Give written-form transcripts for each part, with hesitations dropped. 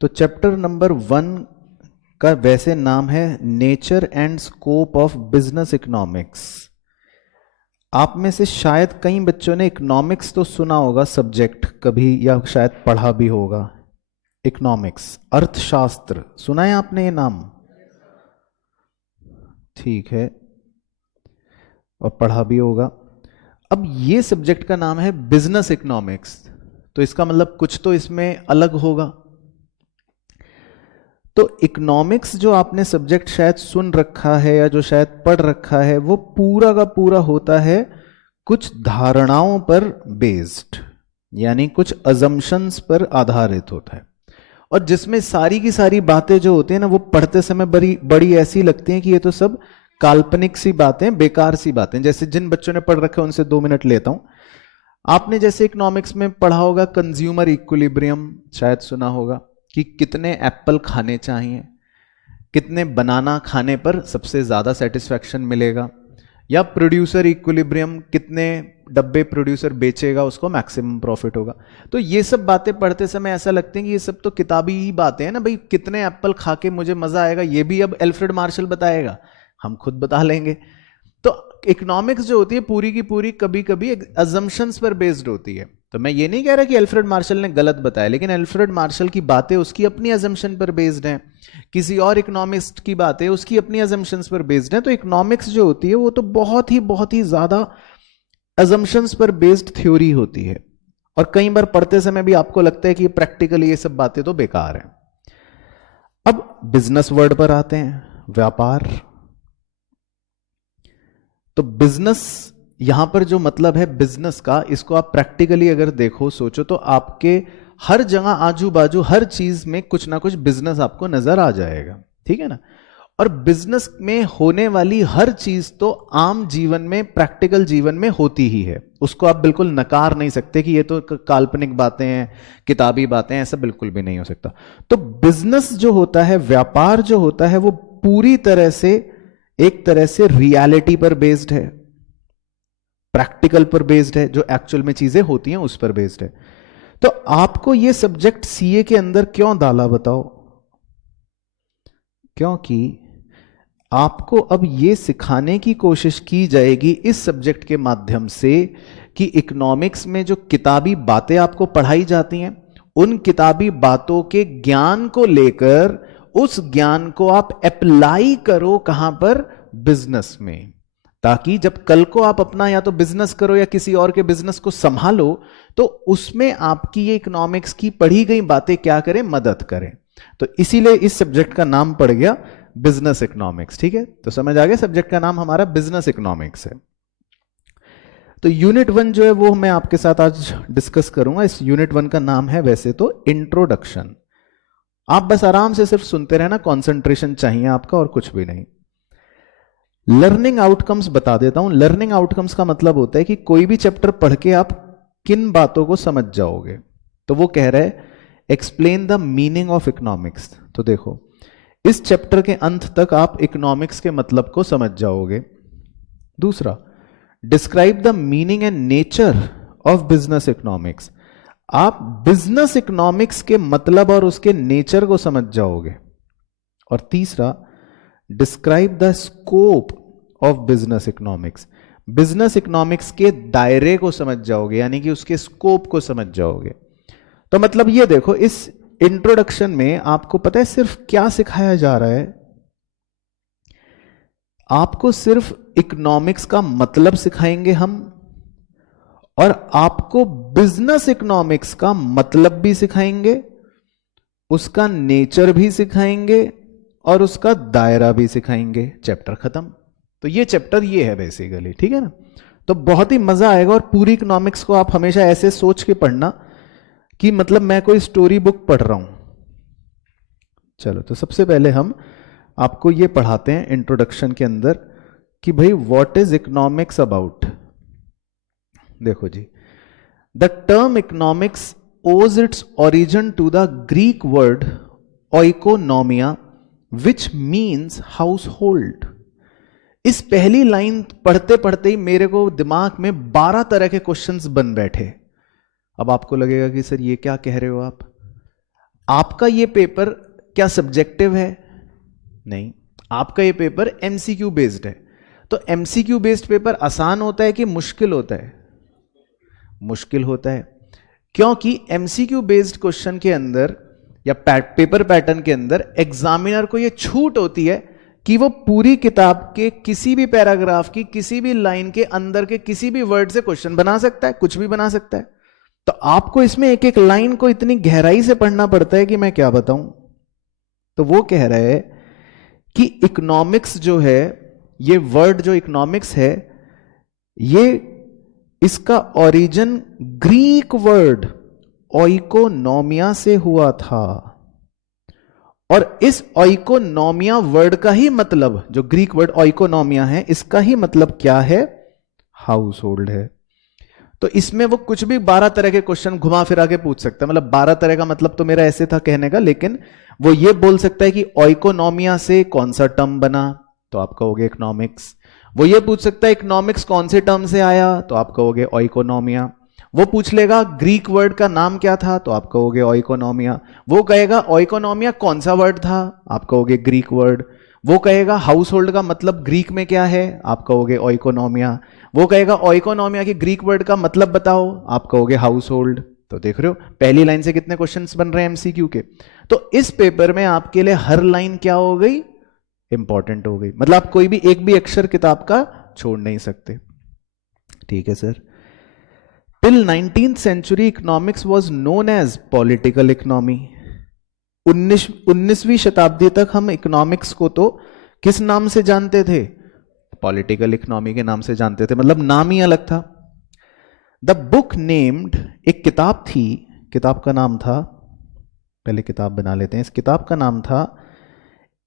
तो chapter number 1 का वैसे नाम है nature and scope of business economics. आप में से शायद कई बच्चों ने इकोनॉमिक्स तो सुना होगा सब्जेक्ट कभी, या शायद पढ़ा भी होगा। इकोनॉमिक्स, अर्थशास्त्र, सुना है आपने ये नाम? ठीक है, और पढ़ा भी होगा। अब ये सब्जेक्ट का नाम है बिजनेस इकोनॉमिक्स, तो इसका मतलब कुछ तो इसमें अलग होगा। तो इकोनॉमिक्स जो आपने सब्जेक्ट शायद सुन रखा है या जो शायद पढ़ रखा है, वो पूरा का पूरा होता है कुछ धारणाओं पर बेस्ड, यानी कुछ अजम्पशंस पर आधारित होता है, और जिसमें सारी की सारी बातें जो होती है ना, वो पढ़ते समय बड़ी बड़ी ऐसी लगती हैं कि ये तो सब काल्पनिक सी बातें, बेकार सी बातें। जैसे जिन बच्चों ने पढ़ रखा है उनसे 2 मिनट लेता हूं। आपने जैसे इकोनॉमिक्स में पढ़ा होगा कंज्यूमर इक्विलिब्रियम, शायद सुना होगा कि कितने एप्पल खाने चाहिए, कितने बनाना खाने पर सबसे ज्यादा सेटिस्फैक्शन मिलेगा, या प्रोड्यूसर इक्विलिब्रियम, कितने डब्बे प्रोड्यूसर बेचेगा उसको मैक्सिमम प्रॉफिट होगा। तो ये सब बातें पढ़ते समय ऐसा लगता है कि ये सब तो किताबी ही बातें हैं ना भाई, कितने एप्पल खा के मुझे मजा आएगा, ये भी अब एल्फ्रेड मार्शल बताएगा, हम खुद बता लेंगे। तो इकोनॉमिक्स जो होती है पूरी की पूरी कभी कभी अजम्पशंस पर बेस्ड होती है। तो मैं ये नहीं कह रहा कि अल्फ्रेड मार्शल ने गलत बताया, लेकिन अल्फ्रेड मार्शल की बातें उसकी अपनी अजम्पशन पर बेस्ड हैं, किसी और इकोनॉमिस्ट की बातें उसकी अपनी अजम्पशंस पर बेस्ड हैं। तो इकोनॉमिक्स जो होती है वो तो बहुत ही ज्यादा अजम्पशंस पर बेस्ड थ्योरी होती है, और कई बार पढ़ते समय भी आपको लगता है कि प्रैक्टिकली ये सब बातें तो बेकार हैं। अब बिजनेस वर्ड पर आते हैं, व्यापार। तो बिजनेस यहां पर जो मतलब है बिजनेस का, इसको आप प्रैक्टिकली अगर देखो, सोचो, तो आपके हर जगह आजू बाजू हर चीज में कुछ ना कुछ बिजनेस आपको नजर आ जाएगा, ठीक है ना। और बिजनेस में होने वाली हर चीज तो आम जीवन में, प्रैक्टिकल जीवन में होती ही है, उसको आप बिल्कुल नकार नहीं सकते कि ये तो काल्पनिक बातें हैं, किताबी बातें हैं, ऐसा बिल्कुल भी नहीं हो सकता। तो बिजनेस जो होता है, व्यापार जो होता है, वो पूरी तरह से एक तरह से रियलिटी पर बेस्ड है, प्रैक्टिकल पर बेस्ड है, जो एक्चुअल में चीजें होती हैं उस पर बेस्ड है। तो आपको ये सब्जेक्ट सीए के अंदर क्यों डाला बताओ? क्योंकि आपको अब ये सिखाने की कोशिश की जाएगी इस सब्जेक्ट के माध्यम से कि इकोनॉमिक्स में जो किताबी बातें आपको पढ़ाई जाती हैं, उन किताबी बातों के ज्ञान को लेकर उस ज्ञान को आप अप्लाई करो कहां पर? बिजनेस में, ताकि जब कल को आप अपना या तो बिजनेस करो या किसी और के बिजनेस को संभालो, तो उसमें आपकी ये इकोनॉमिक्स की पढ़ी गई बातें क्या करें? मदद करें। तो इसीलिए इस सब्जेक्ट का नाम पड़ गया बिजनेस इकोनॉमिक्स, ठीक है। तो समझ आ गया, सब्जेक्ट का नाम हमारा बिजनेस इकोनॉमिक्स है। तो यूनिट 1 जो है वो मैं आपके साथ आज डिस्कस करूंगा। इस यूनिट 1 का नाम है वैसे तो इंट्रोडक्शन। आप बस आराम से सिर्फ सुनते रहना, कंसंट्रेशन चाहिए आपका और कुछ भी नहीं। लर्निंग आउटकम्स बता देता हूं। लर्निंग आउटकम्स का मतलब होता है कि कोई भी चैप्टर पढ़ के आप किन बातों को समझ जाओगे। तो वो कह रहा है explain the meaning of economics. तो देखो, इस चैप्टर के अंत तक आप इकोनॉमिक्स के मतलब को समझ जाओगे। दूसरा, describe the meaning and nature of business economics. आप बिजनेस इकोनॉमिक्स के मतलब और उसके नेचर को समझ जाओगे। और तीसरा, describe the scope of business economics. Business economics के दायरे को समझ जाओगे, यानी कि उसके स्कोप को समझ जाओगे। तो मतलब ये देखो, इस इंट्रोडक्शन में आपको पता है सिर्फ क्या सिखाया जा रहा है? आपको सिर्फ इकोनॉमिक्स का मतलब सिखाएंगे हम, और आपको बिजनेस इकोनॉमिक्स का मतलब भी सिखाएंगे, उसका नेचर भी सिखाएंगे, और उसका दायरा भी सिखाएंगे। चैप्टर खत्म। तो ये चैप्टर ये है बेसिकली, ठीक है ना। तो बहुत ही मजा आएगा, और पूरी इकोनॉमिक्स को आप हमेशा ऐसे सोच के पढ़ना कि मतलब मैं कोई स्टोरी बुक पढ़ रहा हूं। चलो, तो सबसे पहले हम आपको ये पढ़ाते हैं इंट्रोडक्शन के अंदर कि भाई व्हाट इज इकोनॉमिक्स अबाउट। देखो जी, the term economics owes its origin to the Greek word oikonomia which means household. इस पहली लाइन पढ़ते पढ़ते ही मेरे को दिमाग में 12 तरह के क्वेश्चंस बन बैठे। अब आपको लगेगा कि सर ये क्या कह रहे हो आप? आपका ये पेपर क्या सब्जेक्टिव है? नहीं, आपका ये पेपर एमसीक्यू बेस्ड है। तो एमसीक्यू बेस्ड पेपर आसान होता है कि मुश्किल होता है? मुश्किल होता है, क्योंकि एमसीक्यू बेस्ड क्वेश्चन के अंदर या पेपर पैटर्न के अंदर एग्जामिनर को यह छूट होती है कि वो पूरी किताब के किसी भी पैराग्राफ की किसी भी लाइन के अंदर के किसी भी वर्ड से क्वेश्चन बना सकता है, कुछ भी बना सकता है। तो आपको इसमें एक एक लाइन को इतनी गहराई से पढ़ना पड़ता है कि मैं क्या बताऊं। तो वो कह रहे हैं कि इकोनॉमिक्स जो है, ये वर्ड जो इकोनॉमिक्स है, ये इसका ओरिजिन ग्रीक वर्ड ओइकोनोमिया से हुआ था। और इस ओइकोनोमिया वर्ड का ही मतलब, जो ग्रीक वर्ड ओइकोनोमिया है, इसका ही मतलब क्या है? हाउस होल्ड है। तो इसमें वो कुछ भी 12 तरह के क्वेश्चन घुमा फिरा के पूछ सकता है। मतलब 12 तरह का मतलब तो मेरा ऐसे था कहने का, लेकिन वो ये बोल सकता है कि ओइकोनोमिया से कौन सा टर्म बना, तो आप कहोगे इकोनॉमिक्स। वो ये पूछ सकता है इकोनॉमिक्स कौन से टर्म से आया, तो आप कहोगे ओइकोनोमिया। वो पूछ लेगा ग्रीक वर्ड का नाम क्या था, तो आप कहोगे ओइकोनोमिया। वो कहेगा ओइकोनोमिया कौन सा वर्ड था, आप कहोगे ग्रीक वर्ड। वो कहेगा हाउस होल्ड का मतलब ग्रीक में क्या है, आप कहोगे ओइकोनोमिया। वो कहेगा ओइकोनोमिया के ग्रीक वर्ड का मतलब बताओ, आप कहोगे हाउस होल्ड। तो देख रहे हो पहली लाइन से कितने क्वेश्चंस बन रहे हैं एमसीक्यू के। तो इस पेपर में आपके लिए हर लाइन क्या हो गई? इंपॉर्टेंट हो गई। मतलब आप कोई भी एक भी अक्षर किताब का छोड़ नहीं सकते। ठीक है sir. Till 19th century economics was known as political economy. 19वीं शताब्दी तक हम इकोनॉमिक्स को तो किस नाम से जानते थे? पॉलिटिकल इकोनॉमी के नाम से जानते थे, मतलब नाम ही अलग था। द बुक नेम्ड, एक किताब थी, किताब का नाम था, पहले किताब बना लेते हैं, इस किताब का नाम था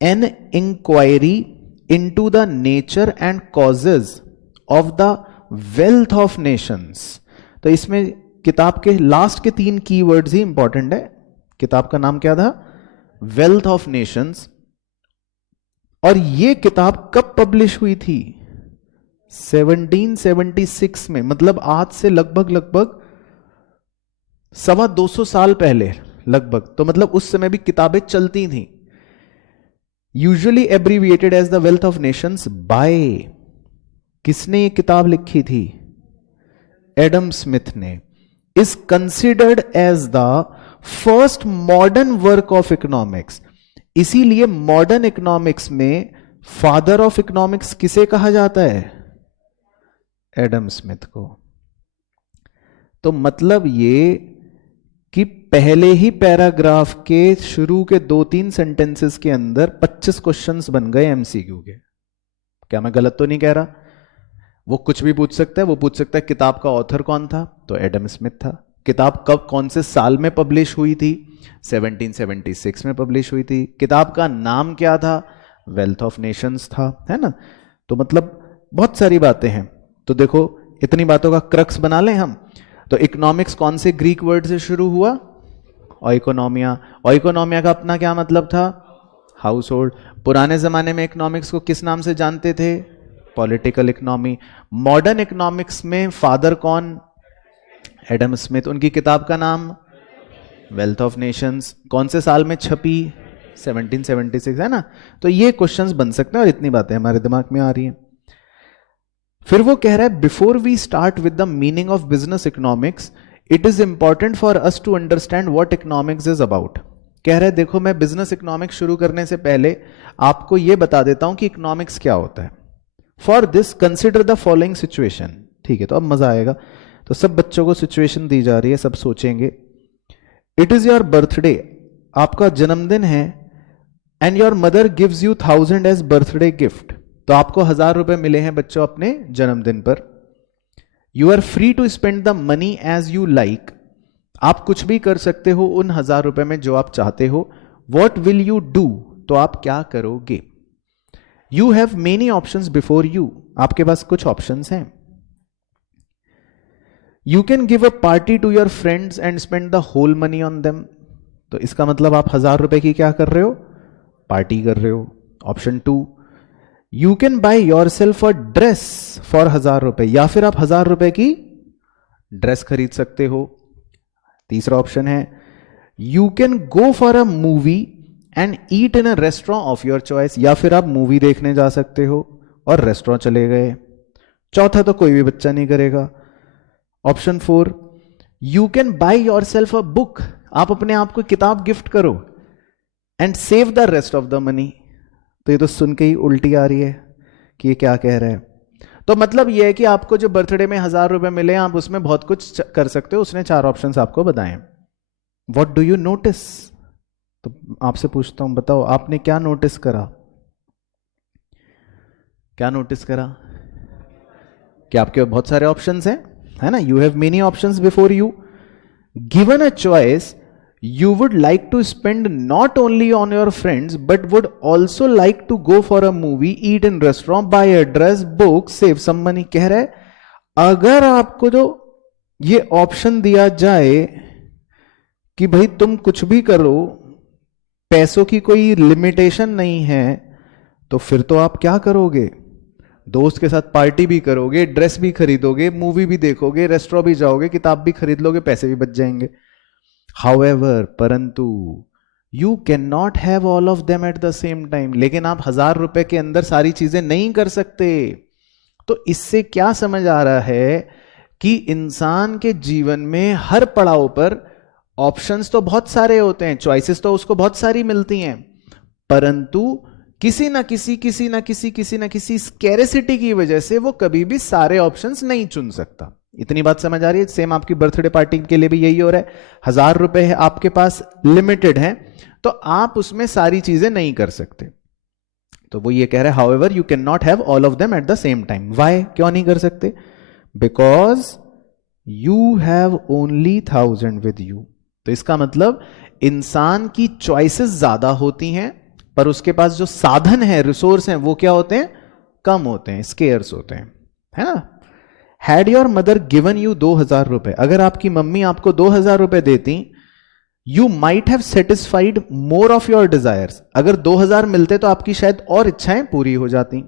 an inquiry into the nature and causes of the wealth of nations. तो इसमें किताब के लास्ट के 3 कीवर्ड्स ही इंपॉर्टेंट है। किताब का नाम क्या था? Wealth of Nations. और ये किताब कब पब्लिश हुई थी? 1776 में, मतलब आज से लगभग 225 साल पहले लगभग। तो मतलब उस समय भी किताबें चलती थी। Usually abbreviated as the wealth of nations by, किसने ये किताब लिखी थी? एडम स्मिथ ने। Is considered as the first modern work of economics. इसीलिए मॉडर्न इकोनॉमिक्स में फादर ऑफ इकोनॉमिक्स किसे कहा जाता है? एडम स्मिथ को। तो मतलब ये कि पहले ही पैराग्राफ के शुरू के 2-3 सेंटेंसेस के अंदर 25 क्वेश्चंस बन गए एमसीक्यू के। क्या मैं गलत तो नहीं कह रहा? वो कुछ भी पूछ सकता है। वो पूछ सकता है किताब का ऑथर कौन था, तो एडम स्मिथ था। किताब कब कौन से साल में पब्लिश हुई थी? 1776 में पब्लिश हुई थी। किताब का नाम क्या था? वेल्थ ऑफ नेशंस था, है ना। तो मतलब बहुत सारी बातें हैं। तो देखो इतनी बातों का क्रक्स बना लें हम। तो इकोनॉमिक्स कौन से ग्रीक वर्ड से शुरू हुआ? ओइकोनोमिया। ओइकोनोमिया का अपना क्या मतलब था? House hold. पुराने जमाने में इकोनॉमिक्स को किस नाम से जानते थे? Political economy. मॉडर्न इकोनॉमिक्स में फादर कौन? Adam Smith. उनकी किताब का नाम वेल्थ ऑफ नेशंस। कौन से साल में छपी? 1776, है ना। तो ये क्वेश्चंस बन सकते हैं और इतनी बातें हमारे दिमाग में आ रही हैं। फिर वो कह रहा है before we start with the meaning of business economics it is important for us to understand what economics is about. कह रहा है देखो मैं बिजनेस इकोनॉमिक्स शुरू करने से पहले आपको यह बता देता हूं कि इकोनॉमिक्स क्या होता है। For this consider the following situation. ठीक है, तो अब मजा आएगा। तो सब बच्चों को सिचुएशन दी जा रही है, सब सोचेंगे। इट इज योर बर्थडे, आपका जन्मदिन है, and your mother gives you 1000 as birthday gift. तो आपको 1000 रुपए मिले हैं बच्चों अपने जन्मदिन पर। You are free to spend the money as you like. आप कुछ भी कर सकते हो उन 1000 रुपए में जो आप चाहते हो। वॉट विल यू डू, तो आप क्या करोगे? You have many options before you, आपके पास कुछ ऑप्शंस हैं। You can give a party to your friends and spend the whole money on them. तो इसका मतलब आप 1000 रुपए की क्या कर रहे हो? पार्टी कर रहे हो। Option 2, you can by your self a dress for 1000 रुपए, या फिर आप 1000 रुपए की ड्रेस खरीद सकते हो। तीसरा ऑप्शन है you can go for a movie and eat in a restaurant of your choice, या फिर आप मूवी देखने जा सकते हो और रेस्टोरेंट चले गए। चौथा तो कोई भी बच्चा नहीं करेगा। Option 4, you can by your self a book, आप अपने आप को किताब गिफ्ट करो and save the rest of the money. तो ये तो सुन के ही उल्टी आ रही है कि ये क्या कह रहा है। तो मतलब ये है कि आपको जो बर्थडे में 1000 रुपए मिले, आप उसमें बहुत कुछ कर सकते हो। उसने 4 ऑप्शंस आपको बताए। What do you notice? तो आपसे पूछता हूं, बताओ आपने क्या नोटिस करा? क्या नोटिस करा? कि आपके बहुत सारे ऑप्शंस हैं, है ना? You have many options before you. Given a choice, you would like to spend not only on your friends but would also like to go for a movie, eat in restaurant, buy a dress, book, save some money। कह रहा है अगर आपको जो ये option दिया जाए कि भाई तुम कुछ भी करो, पैसों की कोई लिमिटेशन नहीं है, तो फिर तो आप क्या करोगे? दोस्त के साथ पार्टी भी करोगे, ड्रेस भी खरीदोगे, मूवी भी देखोगे, रेस्टोरेंट भी जाओगे, किताब भी खरीद लोगे, पैसे भी बच जाएंगे। However, परंतु you can not have all of them at the same time, लेकिन आप 1000 रुपए के अंदर सारी चीजें नहीं कर सकते। तो इससे क्या समझ आ रहा है कि इंसान के जीवन में हर पड़ाव पर ऑप्शंस तो बहुत सारे होते हैं, चॉइसेस तो उसको बहुत सारी मिलती हैं, परंतु किसी ना किसी स्कैरिसिटी की वजह से वो कभी भी सारे ऑप्शंस नहीं चुन सकता। इतनी बात समझ आ रही है? सेम आपकी बर्थडे पार्टी के लिए भी यही हो रहा है। 1000 रुपए है आपके पास, लिमिटेड है, तो आप उसमें सारी चीजें नहीं कर सकते। तो वो ये कह रहे हैं however you can not have all of them at the same time. Why? क्यों नहीं कर सकते? Because you have only 1000 with you. तो इसका मतलब इंसान की चॉइसेस ज्यादा होती हैं, पर उसके पास जो साधन है, रिसोर्स हैं, वो क्या होते हैं? कम होते हैं, स्केर्स होते हैं, है ना? Had your mother given you 2000 रुपए, अगर आपकी मम्मी आपको 2000 रुपए देती, you might have satisfied more of your desires, अगर 2000 मिलते तो आपकी शायद और इच्छाएं पूरी हो जाती।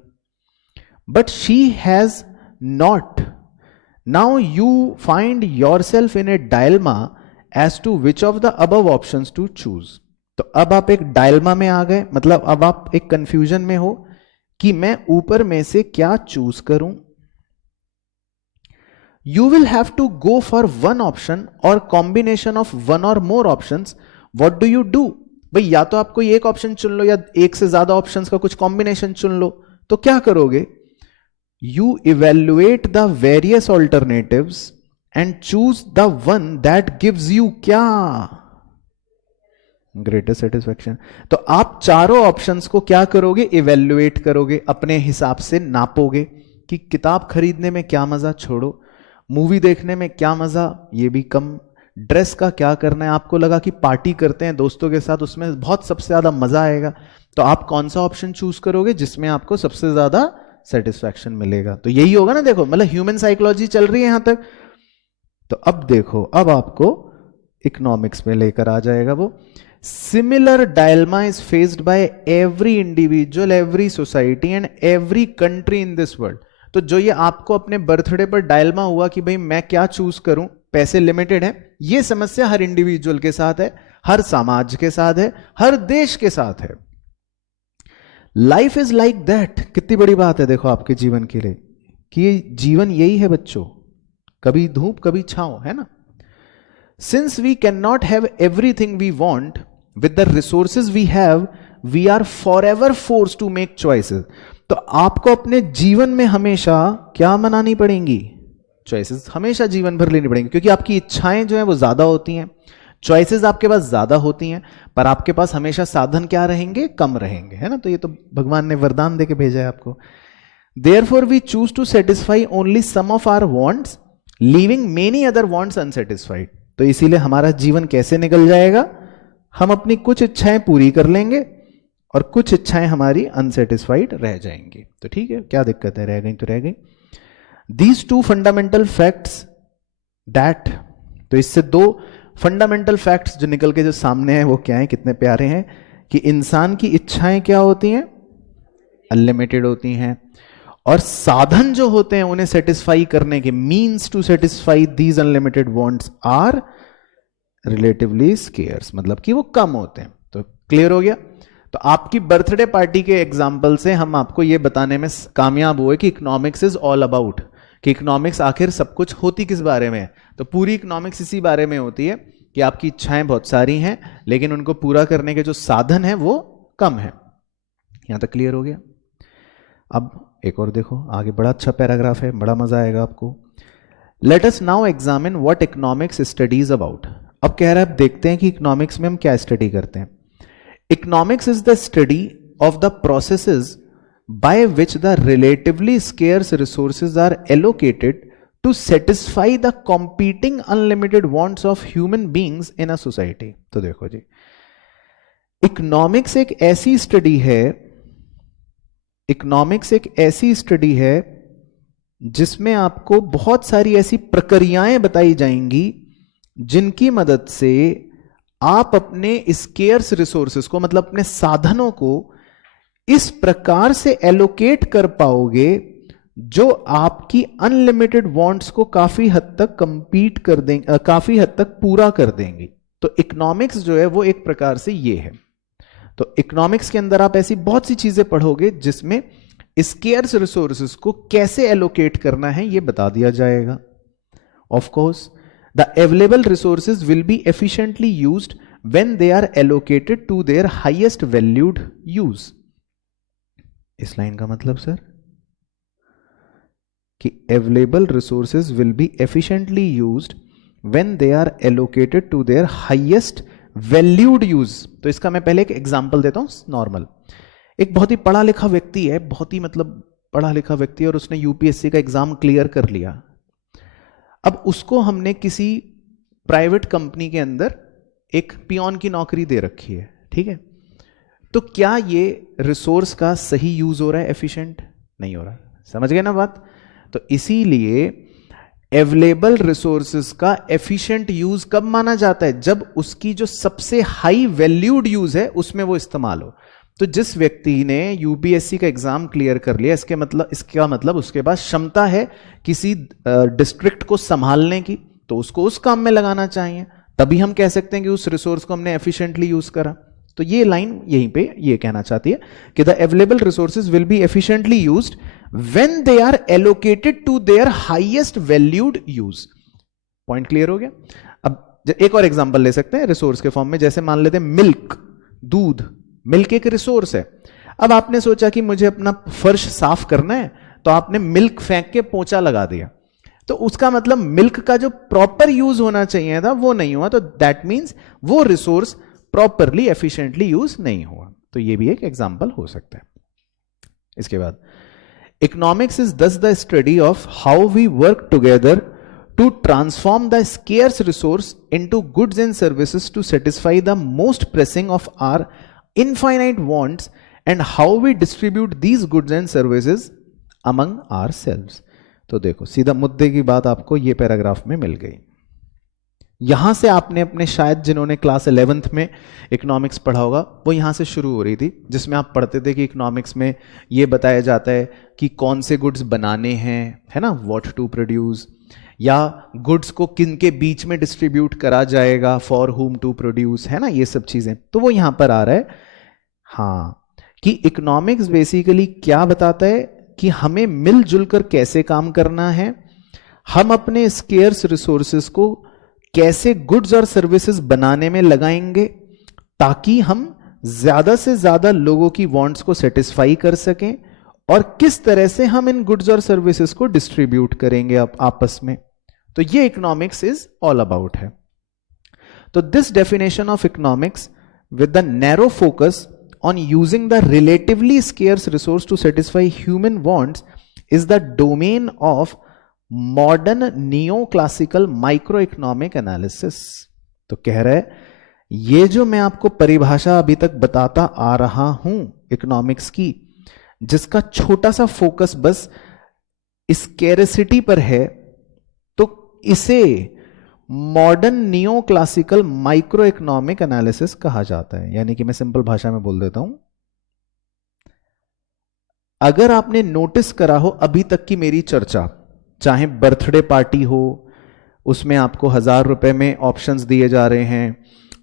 But she has not. Now you find yourself in a dilemma as to which of the above options to choose. तो अब आप एक डायलमा में आ गए, मतलब अब आप एक कंफ्यूजन में हो कि मैं ऊपर में से क्या चूज करूं। You will have to go for one option or combination of one or more options. What do you do? भाई या तो आप कोई एक ऑप्शन चुन लो या एक से ज्यादा ऑप्शंस का कुछ कॉम्बिनेशन चुन लो। तो क्या करोगे? You evaluate the various alternatives and choose the one that gives you क्या? Greater satisfaction। तो आप चारों ऑप्शंस को क्या करोगे? इवेल्युएट करोगे, अपने हिसाब से नापोगे कि किताब खरीदने में क्या मजा, छोड़ो। मूवी देखने में क्या मजा, ये भी कम। ड्रेस का क्या करना है, आपको लगा कि पार्टी करते हैं दोस्तों के साथ, उसमें बहुत सबसे ज्यादा मजा आएगा, तो आप कौन सा ऑप्शन चूज करोगे जिसमें आपको सबसे ज्यादा सेटिस्फैक्शन मिलेगा? तो यही होगा ना। देखो, मतलब ह्यूमन साइकोलॉजी चल रही है यहां तक। तो अब देखो, अब आपको इकोनॉमिक्स में लेकर आ जाएगा वो। Similar dilemma is faced by every individual, every society and every country in this world. तो जो ये आपको अपने बर्थडे पर डायलमा हुआ कि भाई मैं क्या चूज करूं, पैसे लिमिटेड है, ये समस्या हर इंडिविजुअल के साथ है, हर समाज के साथ है, हर देश के साथ है। Life is like that. कितनी बड़ी बात है देखो आपके जीवन के लिए कि ये जीवन यही है बच्चों, कभी धूप कभी छांव, है ना? Since we can not have everything we want with the resources we have, we are forever forced to make choices. तो आपको अपने जीवन में हमेशा क्या मनानी पड़ेंगी? चॉइसेस हमेशा जीवन भर लेनी पड़ेंगी, क्योंकि आपकी इच्छाएं जो हैं वो ज्यादा होती हैं, चॉइसेस आपके पास ज्यादा होती हैं, पर आपके पास हमेशा साधन क्या रहेंगे? कम रहेंगे, है ना? तो ये तो भगवान ने वरदान देके भेजा है आपको। Therefore we choose to satisfy only some of our wants, leaving many other wants unsatisfied. तो इसीलिए हमारा जीवन कैसे निकल जाएगा? हम अपनी कुछ इच्छाएं पूरी कर लेंगे और कुछ इच्छाएं हमारी अनसेटिस्फाइड रह जाएंगी। तो ठीक है, क्या दिक्कत है? रह गई तो रह गई। These two fundamental facts that, तो इससे दो फंडामेंटल फैक्ट्स जो निकल के जो सामने हैं वो क्या है? कितने प्यारे हैं कि इंसान की इच्छाएं क्या होती हैं? अनलिमिटेड होती हैं, और साधन जो होते हैं उन्हें सेटिस्फाई करने के, means to satisfy these unlimited wants are relatively scarce मतलब कि वो कम होते हैं। तो क्लियर हो गया। तो आपकी बर्थडे पार्टी के एग्जाम्पल से हम आपको ये बताने में कामयाब हुए कि इकोनॉमिक्स इज ऑल अबाउट, कि इकोनॉमिक्स आखिर सब कुछ होती किस बारे में है। तो पूरी इकोनॉमिक्स इसी बारे में होती है कि आपकी इच्छाएं बहुत सारी हैं लेकिन उनको पूरा करने के जो साधन है वो कम है। यहां तक क्लियर हो गया। अब एक और देखो, आगे बड़ा अच्छा पैराग्राफ है, बड़ा मजा आएगा आपको। Let us now examine what economics studies about. अब कह रहा है, अब देखते हैं कि इकोनॉमिक्स में हम क्या स्टडी करते हैं। Economics is the study of the processes by which the relatively scarce resources are allocated to satisfy the competing unlimited wants of human beings in a society। तो देखो जी, इकोनॉमिक्स एक ऐसी स्टडी है, इकोनॉमिक्स एक ऐसी study है जिसमें आपको बहुत सारी ऐसी प्रक्रियाएं बताई जाएंगी जिनकी मदद से आप अपने स्केर्स रिसोर्सेस को, मतलब अपने साधनों को इस प्रकार से एलोकेट कर पाओगे जो आपकी अनलिमिटेड वांट्स को काफी हद तक कंपीट कर देंगे, काफी हद तक पूरा कर देंगी। तो इकोनॉमिक्स जो है वो एक प्रकार से ये है। तो इकोनॉमिक्स के अंदर आप ऐसी बहुत सी चीजें पढ़ोगे जिसमें स्केर्स रिसोर्सेस को कैसे एलोकेट करना है ये बता दिया जाएगा। Of course the available resources will be efficiently used when they are allocated to their highest valued use. इस लाइन का मतलब सर कि available resources will be efficiently used when they are allocated to their highest valued use. तो इसका मैं पहले एक example देता हूं नॉर्मल। एक बहुत ही पढ़ा लिखा व्यक्ति है, बहुत ही मतलब पढ़ा लिखा व्यक्ति, और उसने यूपीएससी का एग्जाम क्लियर कर लिया। अब उसको हमने किसी प्राइवेट कंपनी के अंदर एक पियोन की नौकरी दे रखी है, ठीक है। तो क्या ये रिसोर्स का सही यूज हो रहा है, एफिशिएंट नहीं हो रहा, समझ गए ना बात। तो इसीलिए अवेलेबल रिसोर्सेज का एफिशिएंट यूज कब माना जाता है, जब उसकी जो सबसे हाई वैल्यूड यूज है उसमें वो इस्तेमाल हो। तो जिस व्यक्ति ने यूपीएससी का एग्जाम क्लियर कर लिया, इसका मतलब उसके पास क्षमता है किसी डिस्ट्रिक्ट को संभालने की, तो उसको उस काम में लगाना चाहिए, तभी हम कह सकते हैं कि उस रिसोर्स को हमने एफिशिएंटली यूज करा। तो ये लाइन यहीं पे ये कहना चाहती है कि the available resources will be efficiently used when they are allocated to their highest valued use. Point clear हो गया। अब एक और एग्जांपल ले सकते हैं रिसोर्स के फॉर्म में, जैसे मान लेते हैं मिल्क, दूध। मिल्क एक रिसोर्स है। अब आपने सोचा कि मुझे अपना फर्श साफ करना है, तो आपने मिल्क फेंक के पोंछा लगा दिया, तो उसका मतलब मिल्क का जो प्रॉपर यूज होना चाहिए था वो नहीं हुआ। तो दैट मीन्स वो रिसोर्स प्रॉपरली एफिशिएंटली यूज नहीं हुआ। तो ये भी एक एग्जांपल हो सकता है। इसके बाद economics is thus the study of how we work together to transform the scarce resource into goods and services to satisfy the most pressing of our infinite wants and how we distribute these goods and services among ourselves. तो देखो सीधा मुद्दे की बात आपको ये paragraph में मिल गई। यहां से आपने अपने, शायद जिन्होंने क्लास 11th में इकोनॉमिक्स पढ़ा होगा वो यहां से शुरू हो रही थी, जिसमें आप पढ़ते थे कि इकोनॉमिक्स में ये बताया जाता है कि कौन से गुड्स बनाने हैं, है ना, व्हाट टू प्रोड्यूस, या गुड्स को किन के बीच में डिस्ट्रीब्यूट करा जाएगा, फॉर हुम टू प्रोड्यूस, है ना, ये सब चीजें। तो वो यहां पर आ रहा है हाँ कि इकोनॉमिक्स बेसिकली क्या बताता है कि हमें मिलजुल कर कैसे काम करना है, हम अपने स्केर्स रिसोर्सेस को कैसे गुड्स और सर्विसेज बनाने में लगाएंगे ताकि हम ज्यादा से ज्यादा लोगों की वांट्स को सेटिस्फाई कर सकें, और किस तरह से हम इन गुड्स और सर्विसेज को डिस्ट्रीब्यूट करेंगे आपस में। तो ये इकोनॉमिक्स इज ऑल अबाउट है। तो this definition of economics with the narrow focus on using the relatively scarce resource to satisfy human wants is the domain of modern neoclassical microeconomic analysis। तो कह रहा है ये जो मैं आपको परिभाषा अभी तक बताता आ रहा हूं इकोनॉमिक्स की, जिसका छोटा सा फोकस बस स्कैरिसिटी पर है, तो इसे modern neo classical micro economic analysis कहा जाता है। यानी कि मैं सिंपल भाषा में बोल देता हूं, अगर आपने नोटिस करा हो अभी तक की मेरी चर्चा, चाहे बर्थडे पार्टी हो, उसमें आपको 1000 रुपए में ऑप्शंस दिए जा रहे हैं।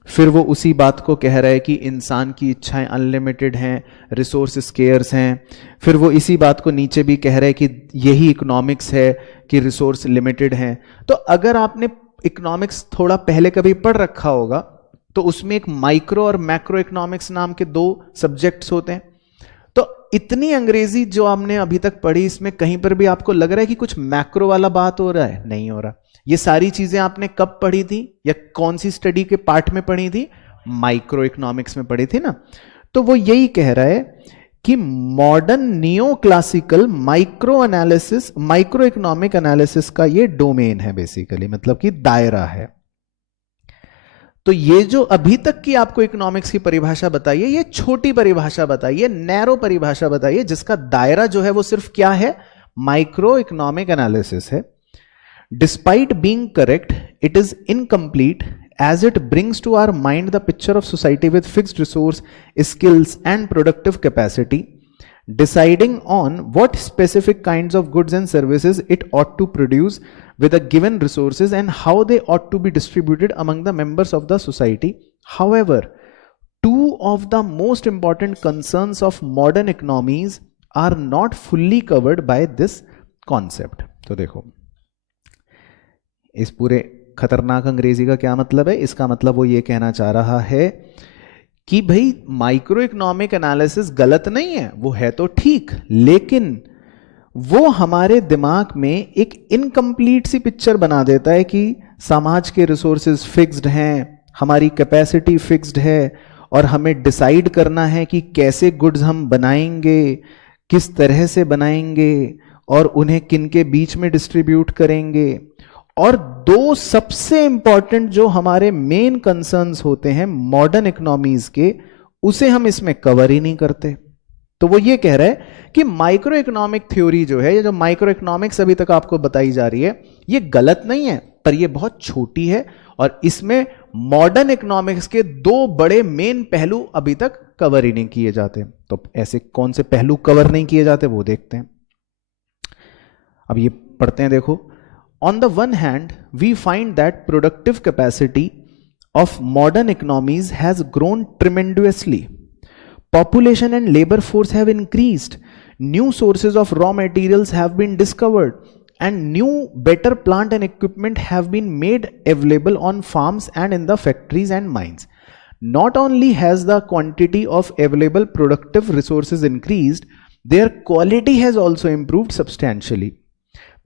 फिर वो उसी बात को कह रहा है कि इंसान की इच्छाएं अनलिमिटेड हैं, रिसोर्स स्केयर्स हैं। फिर वो इसी बात को नीचे भी कह रहा है कि यही इकोनॉमिक्स है कि रिसोर्स लिमिटेड हैं। तो अगर आपने इकोनॉमिक्स थोड़ा पहले कभी पढ़ रखा होगा तो उसमें एक माइक्रो और मैक्रो इकोनॉमिक्स नाम के 2 सब्जेक्ट्स होते हैं। तो इतनी अंग्रेजी जो आपने अभी तक पढ़ी, इसमें कहीं पर भी आपको लग रहा है कि कुछ मैक्रो वाला बात हो रहा है? नहीं हो रहा। ये सारी चीजें आपने कब पढ़ी थी या कौन सी स्टडी के पार्ट में पढ़ी थी? माइक्रो इकोनॉमिक्स में पढ़ी थी ना। तो वो यही कह रहा है कि modern neo classical micro analysis, micro economic analysis का ये डोमेन है बेसिकली, मतलब कि दायरा है। तो ये जो अभी तक की आपको इकोनॉमिक्स की परिभाषा बताइए, ये छोटी परिभाषा बताइए, नैरो परिभाषा बताइए, जिसका दायरा जो है वो सिर्फ क्या है? माइक्रो इकोनॉमिक एनालिसिस है। Despite being correct, it is incomplete as it brings to our mind the picture of society with fixed resource, skills, and productive capacity, deciding on what specific kinds of goods and services it ought to produce with the given resources and how they ought to be distributed among the members of the society. However, two of the most important concerns of modern economies are not fully covered by this concept. तो देखो, इस पूरे खतरनाक अंग्रेजी का क्या मतलब है? इसका मतलब वो ये कहना चाह रहा है कि भाई माइक्रो इकोनॉमिक एनालिसिस गलत नहीं है, वो है तो ठीक, लेकिन वो हमारे दिमाग में एक इनकम्प्लीट सी पिक्चर बना देता है कि समाज के रिसोर्सेज फिक्स्ड हैं, हमारी कैपेसिटी फिक्स्ड है और हमें डिसाइड करना है कि कैसे गुड्स हम बनाएंगे, किस तरह से बनाएंगे और उन्हें किन के बीच में डिस्ट्रीब्यूट करेंगे। और 2 सबसे इंपॉर्टेंट जो हमारे मेन कंसर्न्स होते हैं मॉडर्न इकोनॉमीज के, उसे हम इसमें कवर ही नहीं करते। तो वो ये कह रहा है कि माइक्रो इकोनॉमिक थ्योरी जो है, ये जो माइक्रो इकोनॉमिक्स अभी तक आपको बताई जा रही है, ये गलत नहीं है, पर ये बहुत छोटी है और इसमें मॉडर्न इकोनॉमिक्स के 2 बड़े मेन पहलू अभी तक कवर ही नहीं किए जाते। तो ऐसे कौन से पहलू कवर नहीं किए जाते वो देखते हैं। अब ये पढ़ते हैं, देखो। On the one hand, we find that productive capacity of modern economies has grown tremendously. Population and labor force have increased. New sources of raw materials have been discovered, and new, better plant and equipment have been made available on farms and in the factories and mines. Not only has the quantity of available productive resources increased, their quality has also improved substantially.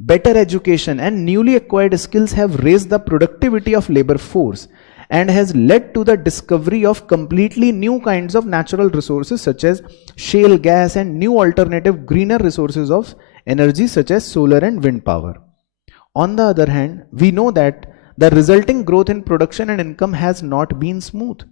Better education and newly acquired skills have raised the productivity of labor force and has led to the discovery of completely new kinds of natural resources such as shale gas and new alternative greener resources of energy such as solar and wind power. On the other hand, we know that the resulting growth in production and income has not been smooth.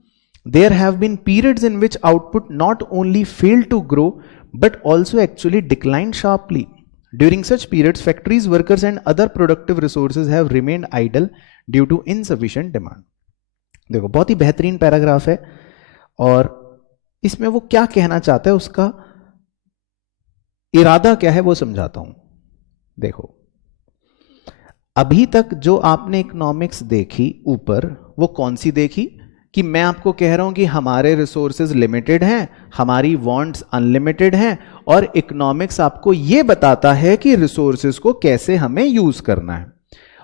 There have been periods in which output not only failed to grow but also actually declined sharply. During such periods, factories, workers and other productive resources have remained idle due to insufficient demand. देखो, बहुत ही बेहतरीन paragraph है और इसमें वो क्या कहना चाहता है, उसका इरादा क्या है वो समझाता हूं। देखो, अभी तक जो आपने इकोनॉमिक्स देखी ऊपर, वो कौन सी देखी कि मैं आपको कह रहा हूं कि हमारे रिसोर्सेज लिमिटेड हैं, हमारी वांट्स अनलिमिटेड हैं और इकोनॉमिक्स आपको यह बताता है कि रिसोर्सेज को कैसे हमें यूज करना है।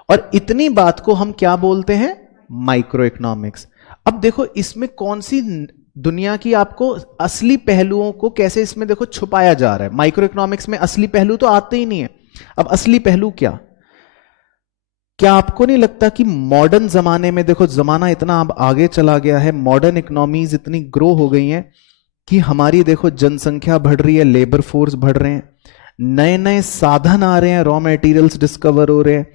और इतनी बात को हम क्या बोलते हैं? Micro economics. अब देखो, इसमें कौन सी दुनिया की आपको असली पहलुओं को कैसे इसमें देखो छुपाया जा रहा है। माइक्रो इकोनॉमिक्स में असली पहलू तो आते ही नहीं है। अब असली पहलू क्या आपको नहीं लगता कि मॉडर्न जमाने में, देखो जमाना इतना अब आगे चला गया है, मॉडर्न इकोनॉमीज इतनी ग्रो हो गई हैं कि हमारी देखो जनसंख्या बढ़ रही है, लेबर फोर्स बढ़ रहे हैं, नए नए साधन आ रहे हैं, रॉ मटेरियल्स डिस्कवर हो रहे हैं,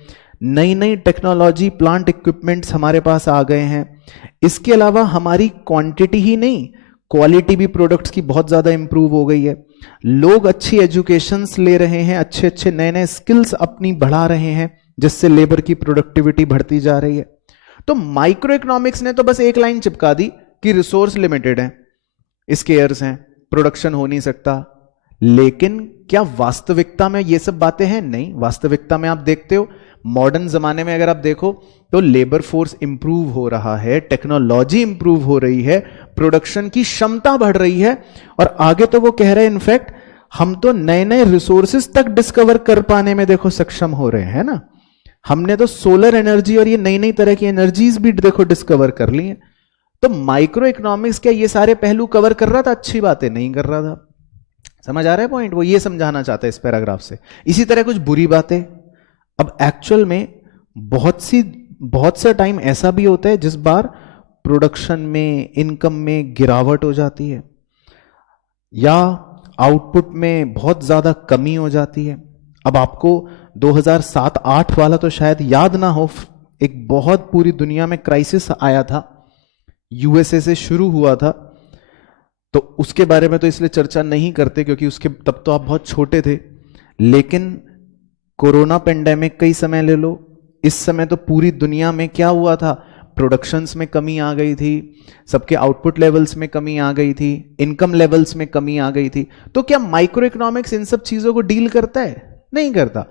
नई नई टेक्नोलॉजी, प्लांट इक्विपमेंट्स हमारे पास आ गए हैं। इसके अलावा हमारी क्वांटिटी ही नहीं, क्वालिटी भी प्रोडक्ट्स की बहुत ज्यादा इंप्रूव हो गई है। लोग अच्छी एजुकेशंस ले रहे हैं, अच्छे अच्छे नए नए स्किल्स अपनी बढ़ा रहे हैं, जिससे लेबर की प्रोडक्टिविटी बढ़ती जा रही है। तो माइक्रो इकोनॉमिक्स ने तो बस एक लाइन चिपका दी कि रिसोर्स लिमिटेड है, स्केयर्स हैं, प्रोडक्शन हो नहीं सकता। लेकिन क्या वास्तविकता में ये सब बातें हैं? नहीं। वास्तविकता में आप देखते हो मॉडर्न जमाने में अगर आप देखो तो लेबर फोर्स इंप्रूव हो रहा है, टेक्नोलॉजी इंप्रूव हो रही है, प्रोडक्शन की क्षमता बढ़ रही है, और आगे तो वो कह रहे हैं इनफैक्ट हम तो नए नए रिसोर्सेज तक डिस्कवर कर पाने में देखो सक्षम हो रहे हैं ना। हमने तो सोलर एनर्जी और ये नई नई तरह की एनर्जीज भी देखो डिस्कवर कर ली हैं। तो माइक्रो इकोनॉमिक्स क्या ये सारे पहलू कवर कर रहा था? अच्छी बातें नहीं कर रहा था। समझ आ रहा है पॉइंट? वो ये समझाना चाहता है इस पैराग्राफ से। इसी तरह कुछ बुरी बातें, अब एक्चुअल में बहुत से टाइम ऐसा भी होता है जिस बार प्रोडक्शन में, इनकम में गिरावट हो जाती है या आउटपुट में बहुत ज्यादा कमी हो जाती है। अब आपको 2007-8 वाला तो शायद याद ना हो, एक बहुत पूरी दुनिया में क्राइसिस आया था, यूएसए से शुरू हुआ था, तो उसके बारे में तो इसलिए चर्चा नहीं करते क्योंकि उसके तब तो आप बहुत छोटे थे। लेकिन कोरोना पेंडेमिक का ही समय ले लो, इस समय तो पूरी दुनिया में क्या हुआ था? प्रोडक्शंस में कमी आ गई थी, सबके आउटपुट लेवल्स में कमी आ गई थी, इनकम लेवल्स में कमी आ गई थी। तो क्या माइक्रो इकोनॉमिक्स इन सब चीजों को डील करता है? नहीं करता।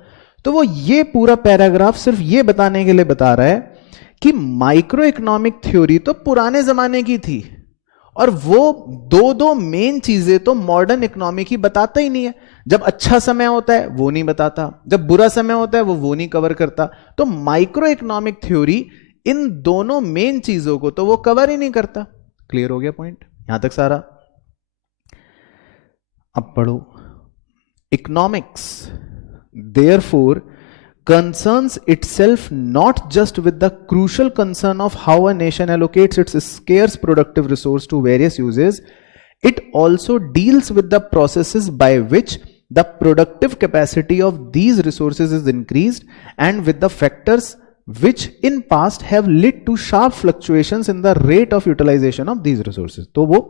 तो वो ये पूरा पैराग्राफ सिर्फ ये बताने के लिए बता रहा है कि माइक्रो इकोनॉमिक थ्योरी तो पुराने जमाने की थी, और वो दो मेन चीजें तो मॉडर्न इकोनॉमी की बताता ही नहीं है। जब अच्छा समय होता है वो नहीं बताता, जब बुरा समय होता है वो नहीं कवर करता। तो माइक्रो इकोनॉमिक थ्योरी इन दोनों मेन चीजों को तो वो कवर ही नहीं करता। क्लियर हो गया पॉइंट यहां तक सारा? अब पढ़ो, economics therefore concerns itself not just with the crucial concern of how a nation allocates its scarce productive resource to various uses, it also deals with the processes by which the productive capacity of these resources is increased and with the factors which in past have led to sharp fluctuations in the rate of utilization of these resources. तो वो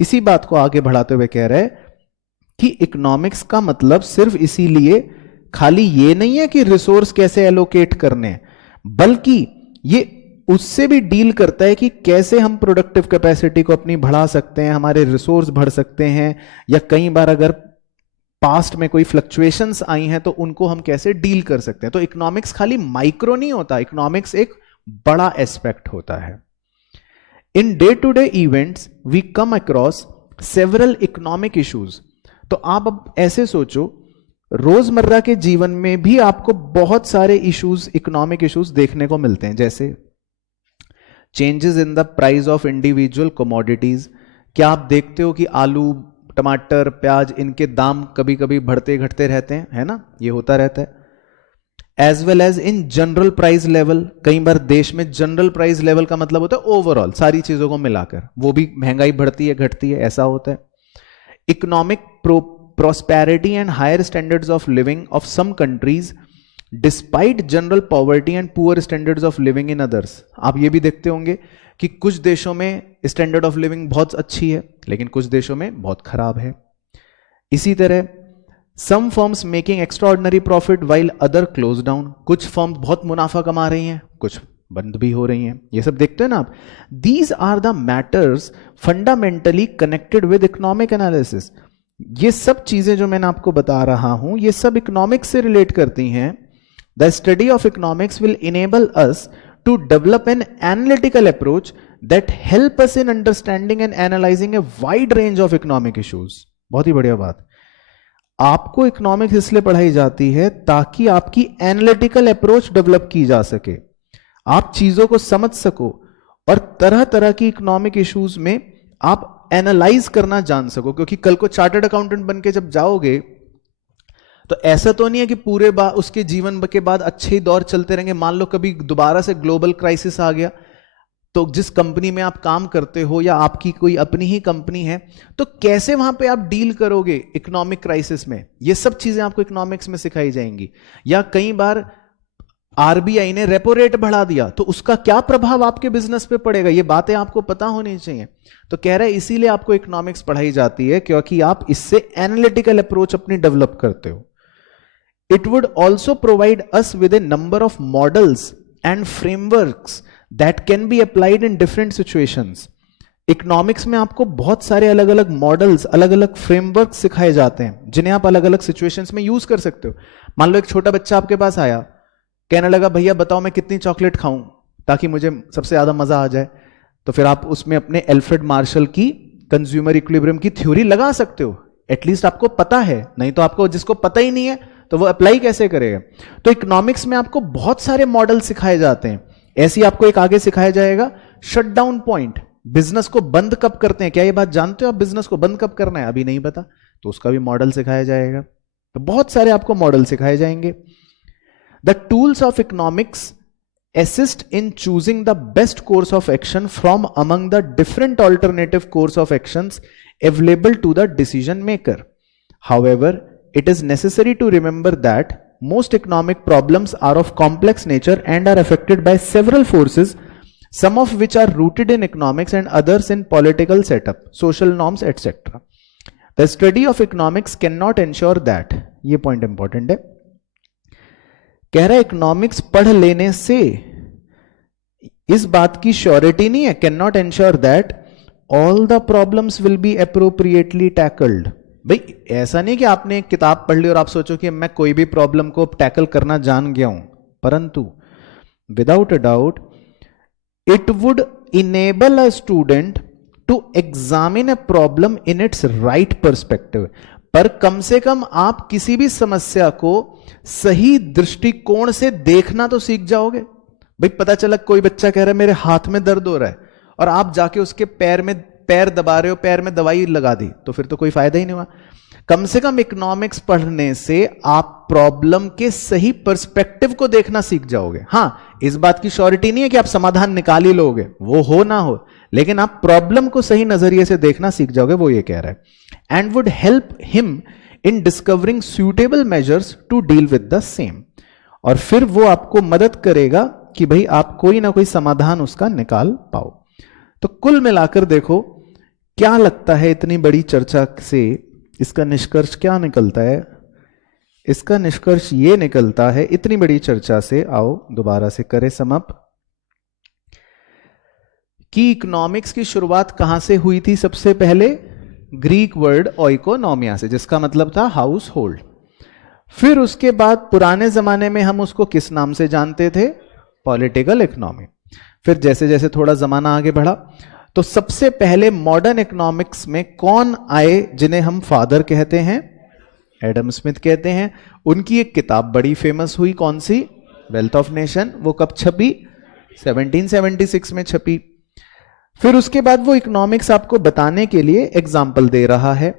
इसी बात को आगे बढ़ाते हुए कह रहे हैं कि इकोनॉमिक्स का मतलब सिर्फ इसीलिए खाली ये नहीं है कि रिसोर्स कैसे एलोकेट करने हैं, बल्कि ये उससे भी डील करता है कि कैसे हम प्रोडक्टिव कैपेसिटी को अपनी बढ़ा सकते हैं, हमारे रिसोर्स बढ़ सकते हैं, या कई बार अगर पास्ट में कोई फ्लक्चुएशंस आई हैं तो उनको हम कैसे डील कर सकते हैं। तो इकोनॉमिक्स खाली माइक्रो नहीं होता, इकोनॉमिक्स एक बड़ा एस्पेक्ट होता है। In day to day events we come across several economic issues. तो आप अब ऐसे सोचो, रोजमर्रा के जीवन में भी आपको बहुत सारे इश्यूज, इकोनॉमिक इश्यूज देखने को मिलते हैं, जैसे changes in the price of individual commodities. क्या आप देखते हो कि आलू, टमाटर, प्याज, इनके दाम कभी कभी बढ़ते घटते रहते हैं, है ना? ये होता रहता है। As well as in general price level, कई बार देश में जनरल प्राइस लेवल का मतलब होता है ओवरऑल सारी चीजों को मिलाकर, वो भी महंगाई बढ़ती है घटती है, ऐसा होता है। Economic prosperity and higher standards of living of some countries despite general poverty and poor standards of living in others। आप ये भी देखते होंगे कि कुछ देशों में स्टैंडर्ड ऑफ लिविंग बहुत अच्छी है लेकिन कुछ देशों में बहुत खराब है। इसी तरह some firms making extraordinary profit while other close down। कुछ फर्म्स बहुत मुनाफा कमा रही हैं, कुछ बंद भी हो रही हैं, ये सब देखते हैं ना आप। These are the matters fundamentally connected with economic analysis। ये सब चीजें जो मैंने आपको बता रहा हूं ये सब इकोनॉमिक्स से रिलेट करती हैं। The study of economics will enable us to develop an analytical approach that help us in understanding and analysing a wide range of economic issues. बहुत ही बढ़िया बात। आपको इकोनॉमिक्स इसलिए पढ़ाई जाती है ताकि आपकी एनालिटिकल अप्रोच डेवलप की जा सके, आप चीजों को समझ सको और तरह तरह की इकोनॉमिक इश्यूज में आप एनालाइज करना जान सको। क्योंकि कल को चार्टर्ड अकाउंटेंट बन के जब जाओगे तो ऐसा तो नहीं है कि पूरे उसके जीवन के बाद अच्छे ही दौर चलते रहेंगे। मान लो कभी दोबारा से ग्लोबल क्राइसिस आ गया तो जिस कंपनी में आप काम करते हो या आपकी कोई अपनी ही कंपनी है तो कैसे वहां पे आप डील करोगे इकोनॉमिक क्राइसिस में, ये सब चीजें आपको इकोनॉमिक्स में सिखाई जाएंगी। या कई बार आरबीआई ने रेपो रेट बढ़ा दिया तो उसका क्या प्रभाव आपके बिजनेस पे पड़ेगा, ये बातें आपको पता होनी चाहिए। तो कह रहे हैं इसीलिए आपको इकोनॉमिक्स पढ़ाई जाती है क्योंकि आप इससे एनालिटिकल अप्रोच अपनी डेवलप करते हो। It would also provide us with A number of models and frameworks that can be applied in different situations. Economics में आपको बहुत सारे अलग अलग मॉडल्स, अलग अलग फ्रेमवर्क सिखाए जाते हैं जिन्हें आप अलग अलग सिचुएशंस में यूज कर सकते हो। मान लो एक छोटा बच्चा आपके पास आया, कहने लगा भैया बताओ मैं कितनी चॉकलेट खाऊं ताकि मुझे सबसे ज्यादा मजा आ जाए। तो फिर आप उसमें अपने एल्फ्रेड मार्शल की कंज्यूमर इक्विलिब्रियम की थ्योरी लगा सकते हो, एटलीस्ट आपको पता है। नहीं तो आपको, जिसको पता ही नहीं है तो वो अप्लाई कैसे करेगा। तो इकोनॉमिक्स में आपको बहुत सारे मॉडल सिखाए जाते हैं। ऐसे ही आपको एक आगे सिखाया जाएगा शटडाउन पॉइंट, बिजनेस को बंद कब करते हैं। क्या ये बात जानते हो आप, बिजनेस को बंद कब करना है? अभी नहीं पता, तो उसका भी मॉडल सिखाया जाएगा। तो बहुत सारे आपको मॉडल सिखाए जाएंगे। The tools of economics assist in choosing the best course of action from among the different alternative course of actions available to the decision maker. However, it is necessary to remember that most economic problems are of complex nature and are affected by several forces, some of which are rooted in economics and others in political setup, social norms, etc. The study of economics cannot ensure that, ये point important है, कह रहा है economics पढ़ लेने से इस बात की श्योरिटी नहीं है, can not ensure that all the problems will be appropriately tackled. भाई ऐसा नहीं कि आपने एक किताब पढ़ ली और आप सोचो कि मैं कोई भी प्रॉब्लम को टैकल करना जान गया हूं, परंतु without a doubt it would enable a student to examine a problem in its right perspective. पर कम से कम आप किसी भी समस्या को सही दृष्टिकोण से देखना तो सीख जाओगे। भाई पता चला कोई बच्चा कह रहा है मेरे हाथ में दर्द हो रहा है, और आप जाके उसके पैर दबा रहे हो, पैर में दवाई लगा दी, तो फिर तो कोई फायदा ही नहीं हुआ। कम से कम इकोनॉमिक्स पढ़ने से आप प्रॉब्लम के सही पर्सपेक्टिव को देखना सीख जाओगे। हां, इस बात की श्योरिटी नहीं है कि आप समाधान निकाल ही लोगे, वो हो ना हो, लेकिन आप प्रॉब्लम को सही नजरिए से देखना सीख जाओगे, वो ये कह रहा है। And would help him in discovering suitable measures to deal with the same. और फिर वो आपको मदद करेगा कि भाई आप कोई ना कोई समाधान उसका निकाल पाओ। तो कुल मिलाकर देखो, क्या लगता है इतनी बड़ी चर्चा से इसका निष्कर्ष क्या निकलता है? इसका निष्कर्ष ये निकलता है इतनी बड़ी चर्चा से, आओ दोबारा से करें समअप, कि इकोनॉमिक्स की शुरुआत कहां से हुई थी? सबसे पहले ग्रीक वर्ड ओइकोनोमिया से, जिसका मतलब था हाउस होल्ड। फिर उसके बाद पुराने जमाने में हम उसको किस नाम से जानते थे? Political economy. फिर जैसे जैसे थोड़ा जमाना आगे बढ़ा तो सबसे पहले मॉडर्न इकोनॉमिक्स में कौन आए जिन्हें हम फादर कहते हैं? एडम स्मिथ कहते हैं। उनकी एक किताब बड़ी फेमस हुई, कौन सी? Wealth of nation. वो कब छपी? 1776 में छपी। फिर उसके बाद वो इकोनॉमिक्स आपको बताने के लिए एग्जाम्पल दे रहा है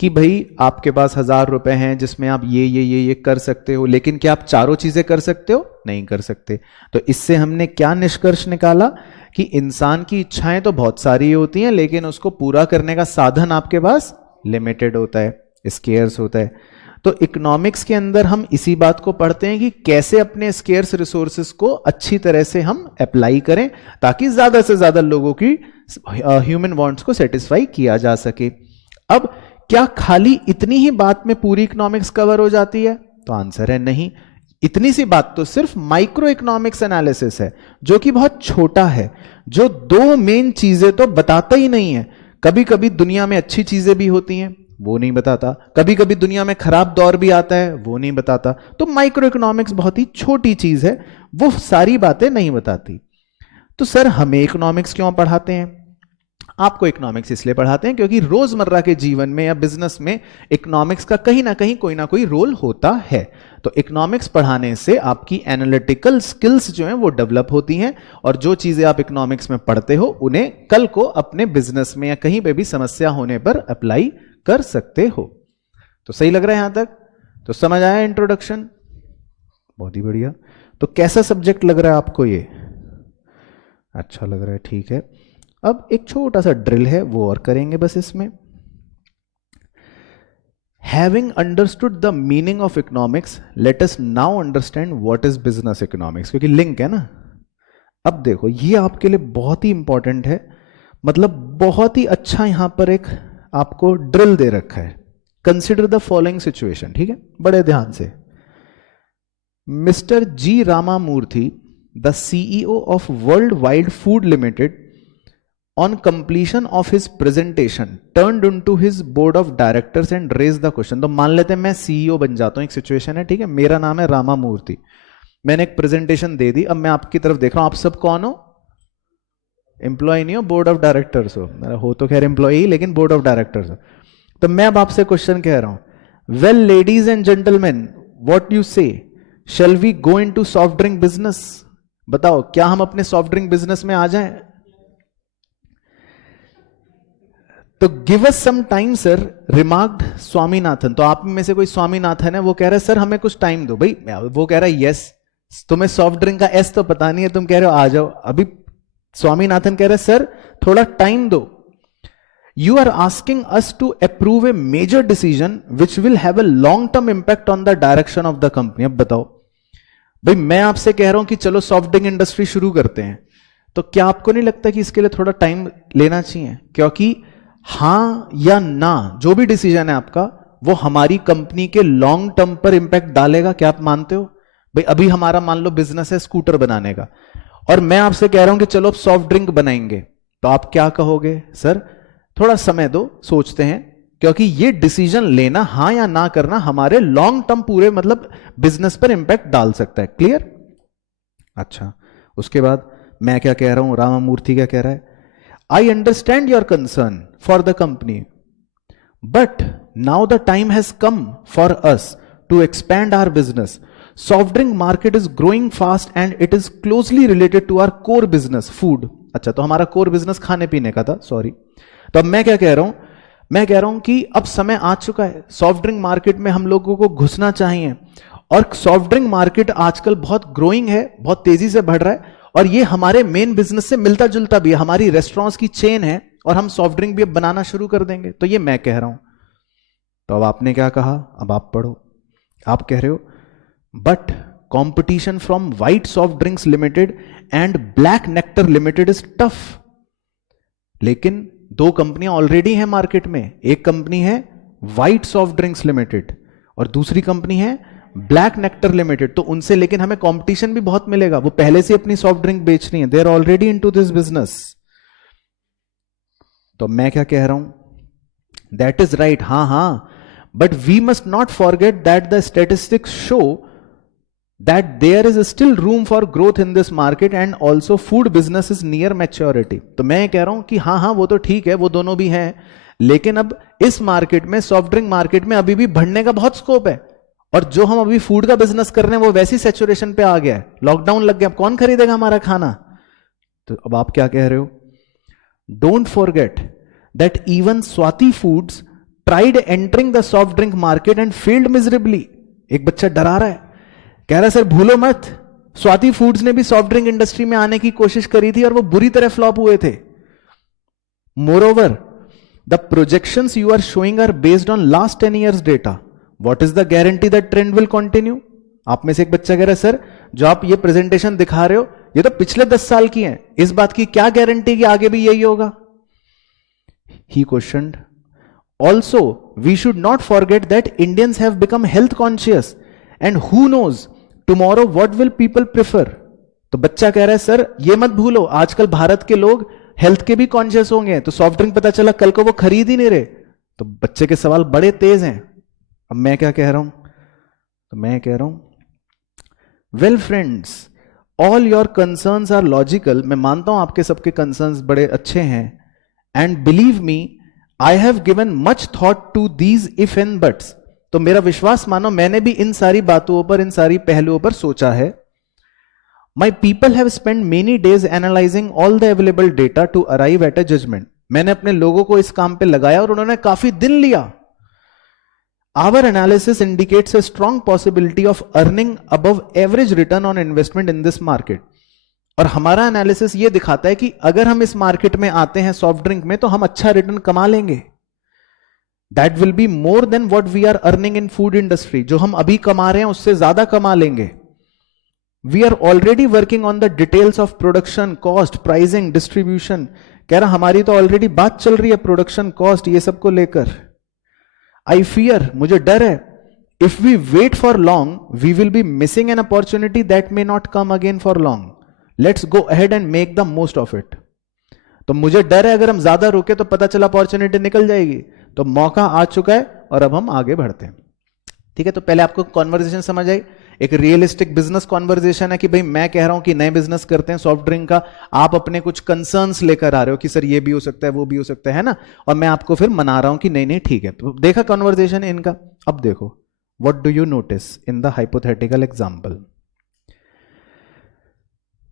कि भाई आपके पास 1000 रुपए हैं जिसमें आप ये कर सकते हो, लेकिन क्या आप चारों चीजें कर सकते हो? नहीं कर सकते। तो इससे हमने क्या निष्कर्ष निकाला कि इंसान की इच्छाएं तो बहुत सारी होती हैं, लेकिन उसको पूरा करने का साधन आपके पास लिमिटेड होता है, स्केर्स होता है। तो इकोनॉमिक्स के अंदर हम इसी बात को पढ़ते हैं कि कैसे अपने स्केर्स रिसोर्सेस को अच्छी तरह से हम अप्लाई करें ताकि ज्यादा से ज्यादा लोगों की ह्यूमन वांट्स को सेटिस्फाई किया जा सके। अब क्या खाली इतनी ही बात में पूरी इकोनॉमिक्स कवर हो जाती है? तो आंसर है नहीं। इतनी सी बात तो सिर्फ माइक्रो इकोनॉमिक्स एनालिसिस है, जो कि बहुत छोटा है, जो दो मेन चीजें तो बताता ही नहीं है। कभी कभी दुनिया में अच्छी चीजें भी होती हैं, वो नहीं बताता। कभी कभी दुनिया में खराब दौर भी आता है, वो नहीं बताता। तो माइक्रो इकोनॉमिक्स बहुत ही छोटी चीज है, वो सारी बातें नहीं बताती। तो सर हमें इकोनॉमिक्स क्यों पढ़ाते हैं? आपको इकोनॉमिक्स इसलिए पढ़ाते हैं क्योंकि रोजमर्रा के जीवन में या बिजनेस में इकोनॉमिक्स का कहीं ना कोई रोल होता है। तो इकोनॉमिक्स पढ़ाने से आपकी एनालिटिकल स्किल्स जो हैं वो डेवलप होती हैं, और जो चीजें आप इकोनॉमिक्स में पढ़ते हो उन्हें कल को अपने बिजनेस में या कहीं पे भी समस्या होने पर अप्लाई कर सकते हो। तो सही लग रहा है यहां तक? तो समझ आया इंट्रोडक्शन? बहुत ही बढ़िया। तो कैसा सब्जेक्ट लग रहा है आपको ये? अच्छा लग रहा है, ठीक है। अब एक छोटा सा ड्रिल है, वो और करेंगे बस इसमें। Having understood the meaning of economics, let us now understand what is business economics, क्योंकि लिंक है ना। अब देखो ये आपके लिए बहुत ही इंपॉर्टेंट है, मतलब बहुत ही अच्छा यहां पर एक आपको ड्रिल दे रखा है। कंसिडर द फॉलोइंग सिचुएशन, ठीक है, बड़े ध्यान से। Mister G Ramamurthy, the CEO of World Wide Food Limited, on completion of his presentation turned into his board of directors and raised the question। तो मान लेते हैं मैं सीईओ बन जाता हूं, एक सिचुएशन है, ठीक है, मेरा नाम है रामामूर्ति, मैंने एक प्रेजेंटेशन दे दी, अब मैं आपकी तरफ देख रहा हूं, आप सब कौन हो? एम्प्लॉय नहीं हो, बोर्ड ऑफ डायरेक्टर्स हो तो खैर एम्प्लॉय, लेकिन बोर्ड ऑफ डायरेक्टर्स हो। तो मैं अब आपसे क्वेश्चन कह रहा हूं, well ladies and gentleman, what you say, shall we go into soft drink business? बताओ, क्या हम अपने सॉफ्ट ड्रिंक बिजनेस में आ जाएं? तो give us some time sir, remarked Swaminathan. तो आप में से कोई स्वामीनाथन है, वो कह रहे सर हमें कुछ टाइम दो। भाई वो कह रहा है यस, तुम्हें सॉफ्ट ड्रिंक का एस तो पता नहीं है, तुम कह रहे हो आ जाओ। अभी स्वामीनाथन कह रहे सर थोड़ा टाइम दो। You are asking us to approve a major decision which will have a long term impact on the direction of the company. अब बताओ भाई, मैं आपसे कह रहा हूं कि चलो सॉफ्ट ड्रिंक इंडस्ट्री शुरू करते हैं, तो क्या आपको नहीं लगता कि इसके लिए थोड़ा टाइम लेना चाहिए? क्योंकि हां या ना जो भी डिसीजन है आपका, वो हमारी कंपनी के लॉन्ग टर्म पर इंपैक्ट डालेगा। क्या आप मानते हो? भाई अभी हमारा मान लो बिजनेस है स्कूटर बनाने का, और मैं आपसे कह रहा हूं कि चलो अब सॉफ्ट ड्रिंक बनाएंगे, तो आप क्या कहोगे? सर थोड़ा समय दो, सोचते हैं, क्योंकि ये डिसीजन लेना हां या ना करना हमारे लॉन्ग टर्म पूरे मतलब बिजनेस पर इंपैक्ट डाल सकता है। क्लियर? अच्छा, उसके बाद मैं क्या कह रहा हूं, रामामूर्ति क्या कह रहा है, I understand your concern for the company, but now the time has come for us to expand our business. Soft drink market is growing fast and it is closely related to our core business food. अच्छा, तो हमारा core business खाने पीने का था, sorry. तो अब मैं क्या कह रहा हूं, मैं कह रहा हूं कि अब समय आ चुका है, सॉफ्ट ड्रिंक मार्केट में हम लोगों को घुसना चाहिए। और सॉफ्ट ड्रिंक मार्केट आजकल बहुत ग्रोइंग है, बहुत तेजी से बढ़ रहा है, और ये हमारे मेन बिजनेस से मिलता जुलता भी है। हमारी रेस्टोरेंट्स की चेन है और हम सॉफ्ट ड्रिंक भी अब बनाना शुरू कर देंगे। तो ये मैं कह रहा हूं। तो अब आपने क्या कहा, अब आप पढ़ो। आप कह रहे हो, but competition from white soft drinks limited and black nectar limited is tough. लेकिन दो कंपनियां ऑलरेडी हैं मार्केट में, एक कंपनी है व्हाइट सॉफ्ट ड्रिंक्स लिमिटेड और दूसरी कंपनी है ब्लैक नेक्टर लिमिटेड। तो उनसे लेकिन हमें कंपटीशन भी बहुत मिलेगा, वो पहले से अपनी सॉफ्ट ड्रिंक बेच रही हैं, they are already into this business. तो मैं क्या कह रहा हूं, दैट इज राइट, हां, but we must not forget that the statistics show that there is still room for growth in this market and also food business is near maturity। तो मैं कह रहा हूं कि हां वो तो ठीक है, वो दोनों भी हैं, लेकिन अब इस मार्केट में, सॉफ्ट ड्रिंक मार्केट में अभी भी बढ़ने का बहुत स्कोप है। और जो हम अभी फूड का बिजनेस कर रहे हैं वो वैसी सैचुरेशन पे आ गया है, लॉकडाउन लग गया, अब कौन खरीदेगा हमारा खाना? तो अब आप क्या कह रहे हो, don't forget that even Swati foods tried entering the soft drink market and failed miserably. एक बच्चा डरा रहा है, कह रहा है सर भूलो मत, स्वाति फूड्स ने भी सॉफ्ट ड्रिंक इंडस्ट्री में आने की कोशिश करी थी और वो बुरी तरह फ्लॉप हुए थे। Moreover the projections you are showing are based on last 10 years data. What is the guarantee that trend will continue? आप में से एक बच्चा कह रहा है सर जो आप ये प्रेजेंटेशन दिखा रहे हो ये तो पिछले 10 साल की है, इस बात की क्या गारंटी कि आगे भी यही होगा? He questioned also we should not forget that Indians have become health conscious and who knows tomorrow what will people prefer. तो बच्चा कह रहा है सर ये मत भूलो, आजकल भारत के लोग हेल्थ के भी कॉन्शियस होंगे, तो सॉफ्ट ड्रिंक पता चला कल को वो खरीद ही नहीं रहे। तो बच्चे के सवाल बड़े तेज हैं। अब मैं क्या कह रहा हूं, तो मैं कह रहा हूं well friends all your concerns are logical. मैं मानता हूं आपके सबके कंसर्न्स बड़े अच्छे हैं, and believe me I have given much thought to these if and buts. तो मेरा विश्वास मानो मैंने भी इन सारी बातों पर, इन सारी पहलुओं पर सोचा है। My people have spend many days analysing all the available data to arrive at a judgment. मैंने अपने लोगों को इस काम पे लगाया और उन्होंने काफी दिन लिया। Our analysis indicates a strong possibility of earning above average return on investment in this market. और हमारा एनालिसिस ये दिखाता है कि अगर हम इस मार्केट में आते हैं सॉफ्ट ड्रिंक में, तो हम अच्छा रिटर्न कमा लेंगे। That will be more than what we are earning in food industry। जो हम अभी कमा रहे हैं उससे ज्यादा कमा लेंगे। We are already working on the details of production, cost, pricing, distribution। कह रहा हमारी तो ऑलरेडी बात चल रही है प्रोडक्शन, कॉस्ट, ये सब को लेकर। I fear, मुझे डर है, if we wait for long, we will be missing an opportunity that may not come again for long। Let's go ahead and make the most of it। तो मुझे डर है अगर हम ज्यादा रुके तो पता चला अपॉर्चुनिटी निकल जाएगी। तो मौका आ चुका है और अब हम आगे बढ़ते हैं। ठीक है, तो पहले आपको कॉन्वर्सेशन समझ आई, एक रियलिस्टिक बिजनेस कॉन्वर्जेशन है कि भाई मैं कह रहा हूं कि नए बिजनेस करते हैं सॉफ्ट ड्रिंक का, आप अपने कुछ कंसर्न्स लेकर आ रहे हो कि सर ये भी हो सकता है वो भी हो सकता है ना, और मैं आपको फिर मना रहा हूं कि नहीं नहीं ठीक है। तो देखा कॉन्वर्जेशन इनका। अब देखो what do you notice in the hypothetical example,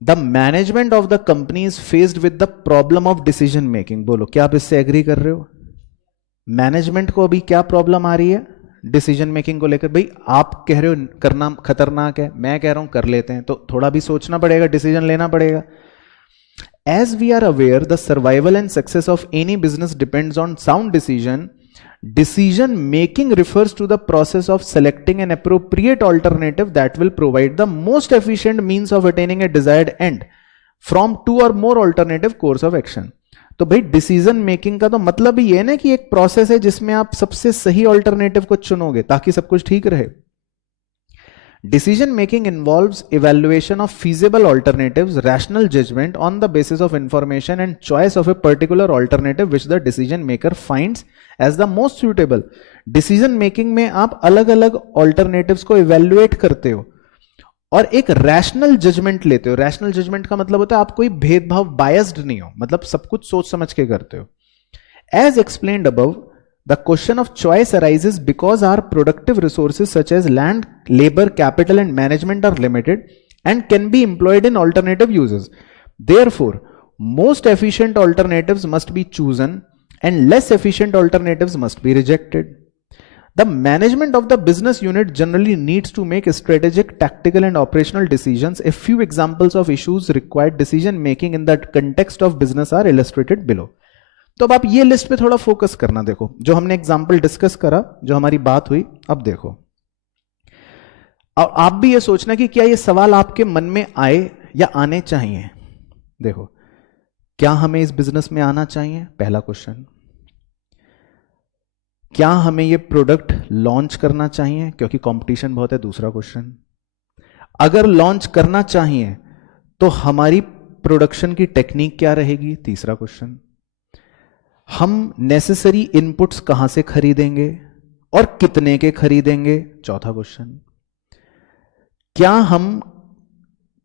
the management of the company is faced with the problem of decision making. बोलो क्या आप इससे एग्री कर रहे हो? मैनेजमेंट को अभी क्या प्रॉब्लम आ रही है डिसीजन मेकिंग को लेकर? भाई आप कह रहे हो करना खतरनाक है, मैं कह रहा हूं कर लेते हैं, तो थोड़ा भी सोचना पड़ेगा, डिसीजन लेना पड़ेगा। As we are aware the survival and success of any business depends on sound decision. Decision making refers to the process of selecting an appropriate alternative that will provide the most efficient means of attaining a desired end from two or more alternative course of action। तो भाई decision making का तो मतलब ही ये ना कि एक process है जिसमें आप सबसे सही ऑल्टरनेटिव को चुनोगे ताकि सब कुछ ठीक रहे। Decision making involves evaluation of feasible alternatives, rational judgment on the basis of information and choice of a particular alternative which the decision maker finds as the most suitable। Decision making में आप अलग अलग alternatives को evaluate करते हो और एक rational judgment लेते हो। rational judgment का मतलब होता है आप कोई भेदभाव biased नहीं हो, मतलब सब कुछ सोच समझ के करते हो। As explained above, the question of choice arises because our productive resources such as land, labor, capital and management are limited and can be employed in alternative uses. Therefore, most efficient alternatives must be chosen and less efficient alternatives must be rejected. The management of the business unit generally needs to make strategic, tactical and operational decisions. A few examples of issues required decision making in the context of business are illustrated below। तो अब आप ये list पे थोड़ा focus करना। देखो जो हमने एग्जाम्पल डिस्कस करा, जो हमारी बात हुई, अब देखो और आप भी ये सोचना कि क्या ये सवाल आपके मन में आए या आने चाहिए। देखो क्या हमें इस बिजनेस में आना चाहिए, पहला क्वेश्चन। क्या हमें ये प्रोडक्ट लॉन्च करना चाहिए क्योंकि कंपटीशन बहुत है, दूसरा क्वेश्चन। अगर लॉन्च करना चाहिए तो हमारी प्रोडक्शन की टेक्निक क्या रहेगी, तीसरा क्वेश्चन। हम नेसेसरी इनपुट्स कहां से खरीदेंगे और कितने के खरीदेंगे, चौथा क्वेश्चन। क्या हम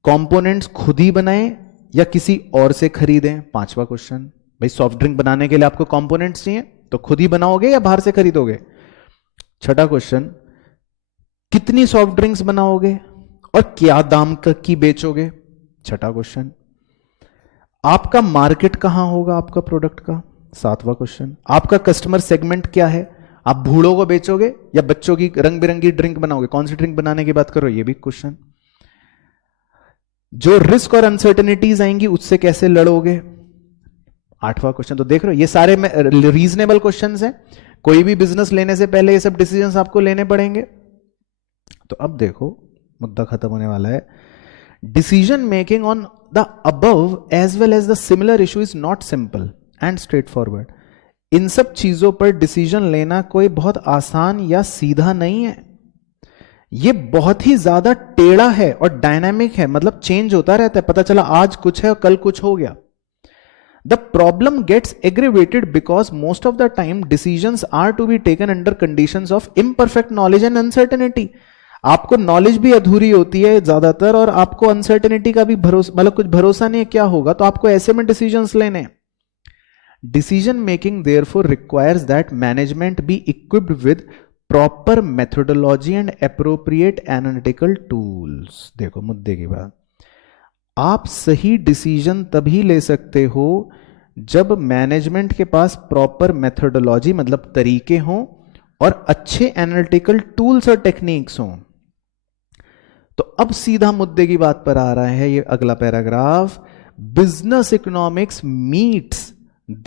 कंपोनेंट्स खुद ही बनाएं या किसी और से खरीदें, पांचवा क्वेश्चन। भाई सॉफ्ट ड्रिंक बनाने के लिए आपको कंपोनेंट्स चाहिए तो खुद ही बनाओगे या बाहर से खरीदोगे, छठा क्वेश्चन। कितनी सॉफ्ट ड्रिंक्स बनाओगे और क्या दाम की बेचोगे, छठा क्वेश्चन। आपका मार्केट कहां होगा आपका प्रोडक्ट का, सातवां क्वेश्चन। आपका कस्टमर सेगमेंट क्या है, आप बूढ़ों को बेचोगे या बच्चों की रंग बिरंगी ड्रिंक बनाओगे, कौन सी ड्रिंक बनाने की बात करो, ये भी क्वेश्चन। जो रिस्क और अनसर्टेनिटीज आएंगी उससे कैसे लड़ोगे, आठवां क्वेश्चन। तो देख रहे हो ये सारे रीजनेबल क्वेश्चंस हैं, कोई भी बिजनेस लेने से पहले ये सब डिसीजंस आपको लेने पड़ेंगे। तो अब देखो मुद्दा खत्म होने वाला है। Decision making on the above as well as the similar issue is not simple and straightforward. इन सब चीजों पर डिसीजन लेना कोई बहुत आसान या सीधा नहीं है, ये बहुत ही ज्यादा टेढ़ा है और डायनामिक है, मतलब चेंज होता रहता है, पता चला आज कुछ है और कल कुछ हो गया। The problem gets aggravated because most of the time decisions are to be taken under conditions of imperfect knowledge and uncertainty. आपको नॉलेज भी अधूरी होती है ज्यादातर और आपको अनसर्टेनिटी का भी भरोसा, मतलब कुछ भरोसा नहीं है क्या होगा, तो आपको ऐसे में डिसीजंस लेने। Decision making therefore requires that management be equipped with proper methodology and appropriate analytical tools। देखो मुद्दे की बात, आप सही डिसीजन तभी ले सकते हो जब मैनेजमेंट के पास प्रॉपर मेथोडोलॉजी मतलब तरीके हों और अच्छे एनालिटिकल टूल्स और टेक्निक्स हों। तो अब सीधा मुद्दे की बात पर आ रहा है ये अगला paragraph. Business economics meets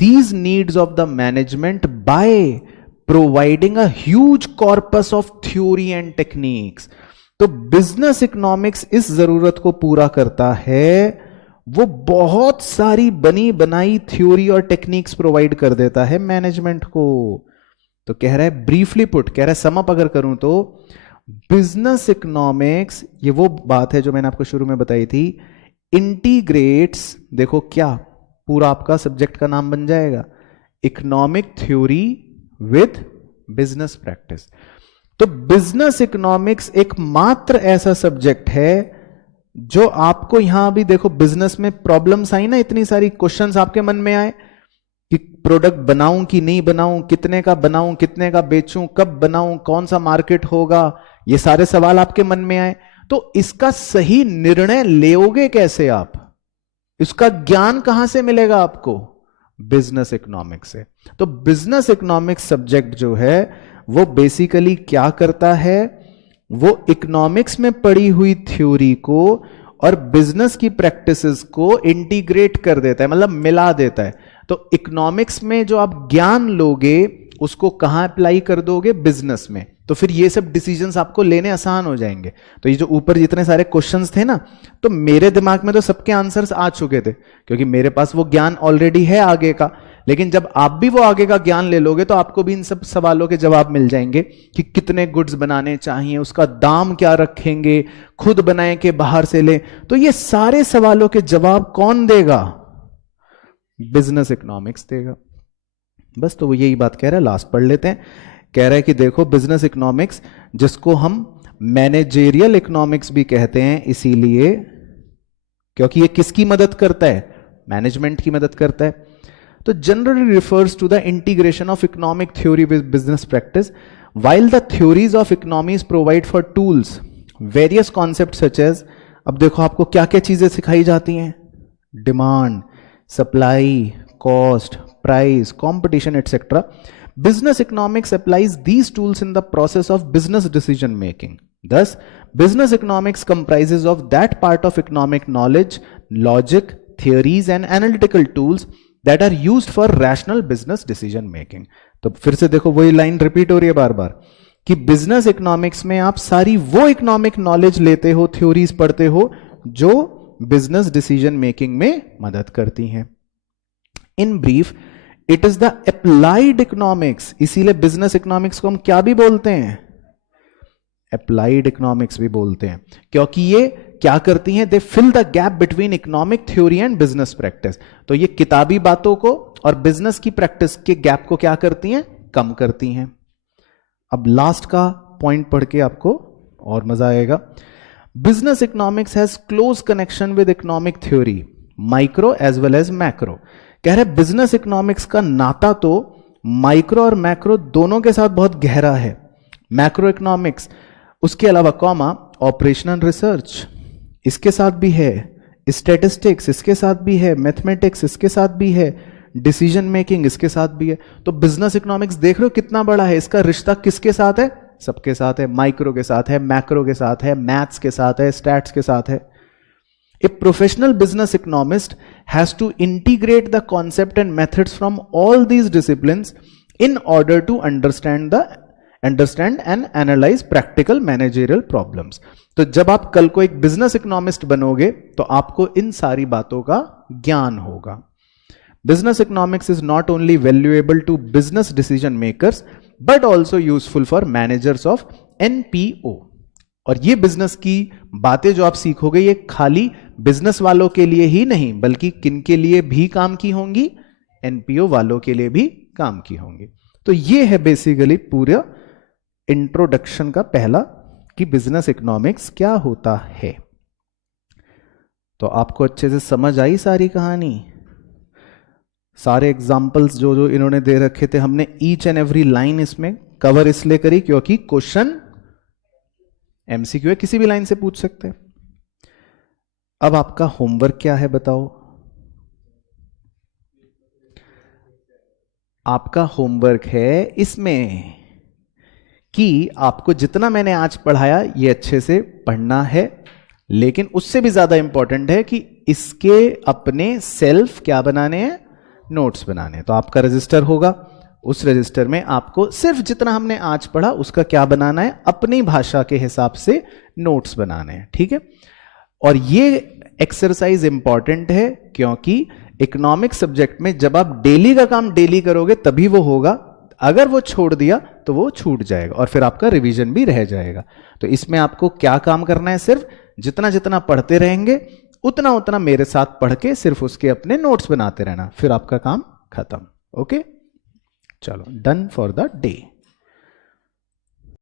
these needs of the management by providing a huge corpus of theory and techniques। तो बिजनेस इकोनॉमिक्स इस जरूरत को पूरा करता है, वो बहुत सारी बनी बनाई थ्योरी और टेक्निक्स प्रोवाइड कर देता है मैनेजमेंट को। तो कह रहा है ब्रीफली पुट, कह रहा है सम अप अगर करूं तो बिजनेस इकोनॉमिक्स, ये वो बात है जो मैंने आपको शुरू में बताई थी, इंटीग्रेट्स, देखो क्या पूरा आपका सब्जेक्ट का नाम बन जाएगा, economic theory with business practice. तो बिजनेस इकोनॉमिक्स एकमात्र ऐसा सब्जेक्ट है जो आपको यहां भी देखो, बिजनेस में प्रॉब्लम्स आई ना, इतनी सारी क्वेश्चंस आपके मन में आए कि प्रोडक्ट बनाऊं कि नहीं बनाऊं, कितने का बनाऊं, कितने का बेचूं, कब बनाऊं, कौन सा मार्केट होगा, ये सारे सवाल आपके मन में आए। तो इसका सही निर्णय लेोगे कैसे आप, इसका ज्ञान कहां से मिलेगा आपको? बिजनेस इकोनॉमिक्स से। तो बिजनेस इकोनॉमिक्स सब्जेक्ट जो है वो बेसिकली क्या करता है, वो इकोनॉमिक्स में पढ़ी हुई थ्योरी को और बिजनेस की प्रैक्टिसेस को इंटीग्रेट कर देता है, मतलब मिला देता है। तो इकोनॉमिक्स में जो आप ज्ञान लोगे उसको कहां अप्लाई कर दोगे? बिजनेस में। तो फिर ये सब डिसीजंस आपको लेने आसान हो जाएंगे। तो ये जो ऊपर जितने सारे क्वेश्चंस थे ना, तो मेरे दिमाग में तो सबके आंसर्स आ चुके थे क्योंकि मेरे पास वो ज्ञान ऑलरेडी है आगे का। लेकिन जब आप भी वो आगे का ज्ञान ले लोगे तो आपको भी इन सब सवालों के जवाब मिल जाएंगे कि कितने गुड्स बनाने चाहिए, उसका दाम क्या रखेंगे, खुद बनाए के बाहर से ले। तो ये सारे सवालों के जवाब कौन देगा? बिजनेस इकोनॉमिक्स देगा। बस, तो वो यही बात कह रहा है, लास्ट पढ़ लेते हैं। कह रहा है कि देखो बिजनेस इकोनॉमिक्स, जिसको हम मैनेजेरियल इकोनॉमिक्स भी कहते हैं, इसीलिए क्योंकि ये किसकी मदद करता है? मैनेजमेंट की मदद करता है। तो generally refers to the integration of economic theory with business practice, while the theories of economics provide for tools various concepts such as, अब देखो आपको क्या क्या चीजें सिखाई जाती हैं? Demand, supply, cost, price, competition etcetera. Business economics applies these tools in the process of business decision making. Thus, business economics comprises of that part of economic knowledge, logic, theories and analytical tools that are used for rational business decision making. तो फिर से देखो वही line repeat हो रही है बार बार कि business economics में आप सारी वो इकोनॉमिक नॉलेज लेते हो, थ्योरीज पढ़ते हो जो बिजनेस डिसीजन मेकिंग में मदद करती हैं। In brief, it is the applied economics, इसीलिए बिजनेस इकोनॉमिक्स को हम क्या भी बोलते हैं? अप्लाइड इकोनॉमिक्स भी बोलते हैं, क्योंकि ये क्या करती हैं? They fill the gap between economic theory and business practice. तो ये किताबी बातों को और बिजनेस की प्रैक्टिस के गैप को क्या करती हैं? कम करती हैं। अब लास्ट का पॉइंट पढ़ के आपको और मजा आएगा। Business economics has close connection with economic theory, micro as well as macro. कह रहे बिजनेस इकोनॉमिक्स का नाता तो माइक्रो और मैक्रो दोनों के साथ बहुत गहरा है। मैक्रो इकोनॉमिक्स, उसके अलावा कॉमा ऑपरेशनल रिसर्च इसके साथ भी है, स्टैटिस्टिक्स इसके साथ भी है, मैथमेटिक्स इसके साथ भी है, डिसीजन मेकिंग इसके साथ भी है। तो बिजनेस इकोनॉमिक्स देख रहे हो कितना बड़ा है, इसका रिश्ता किसके साथ है? सबके साथ है। माइक्रो के साथ है, मैक्रो के साथ है, मैथ्स के साथ है, स्टैट्स के साथ है। A professional business economist has to integrate the concept and methods from all these disciplines in order to understand and analyze practical managerial problems. तो जब आप कल को एक बिजनेस इकोनॉमिस्ट बनोगे तो आपको इन सारी बातों का ज्ञान होगा। Business economics is not only valuable to business decision makers but also useful for managers of NPO. और ये बिजनेस की बातें जो आप सीखोगे ये खाली बिजनेस वालों के लिए ही नहीं बल्कि किन के लिए भी काम की होंगी? एनपीओ वालों के लिए भी काम की होंगी। तो ये है बेसिकली पूरा इंट्रोडक्शन का पहला कि बिजनेस इकोनॉमिक्स क्या होता है। तो आपको अच्छे से समझ आई सारी कहानी? सारे एग्जाम्पल्स जो जो इन्होंने दे रखे थे, हमने ईच एंड एवरी लाइन इसमें कवर इसलिए करी क्योंकि क्वेश्चन एमसीक्यू है, किसी भी लाइन से पूछ सकते हैं। अब आपका होमवर्क क्या है बताओ? आपका होमवर्क है इसमें कि आपको जितना मैंने आज पढ़ाया ये अच्छे से पढ़ना है, लेकिन उससे भी ज्यादा इंपॉर्टेंट है कि इसके अपने सेल्फ क्या बनाने हैं? नोट्स बनाने हैं। तो आपका रजिस्टर होगा, उस रजिस्टर में आपको सिर्फ जितना हमने आज पढ़ा उसका क्या बनाना है? अपनी भाषा के हिसाब से नोट्स बनाने हैं, ठीक है? और ये एक्सरसाइज इंपॉर्टेंट है क्योंकि इकोनॉमिक सब्जेक्ट में जब आप डेली का काम डेली करोगे तभी वो होगा, अगर वो छोड़ दिया तो वो छूट जाएगा और फिर आपका रिवीजन भी रह जाएगा। तो इसमें आपको क्या काम करना है? सिर्फ जितना जितना पढ़ते रहेंगे उतना उतना मेरे साथ पढ़ के सिर्फ उसके अपने नोट्स बनाते रहना, फिर आपका काम खत्म। ओके, चलो, डन फॉर द डे।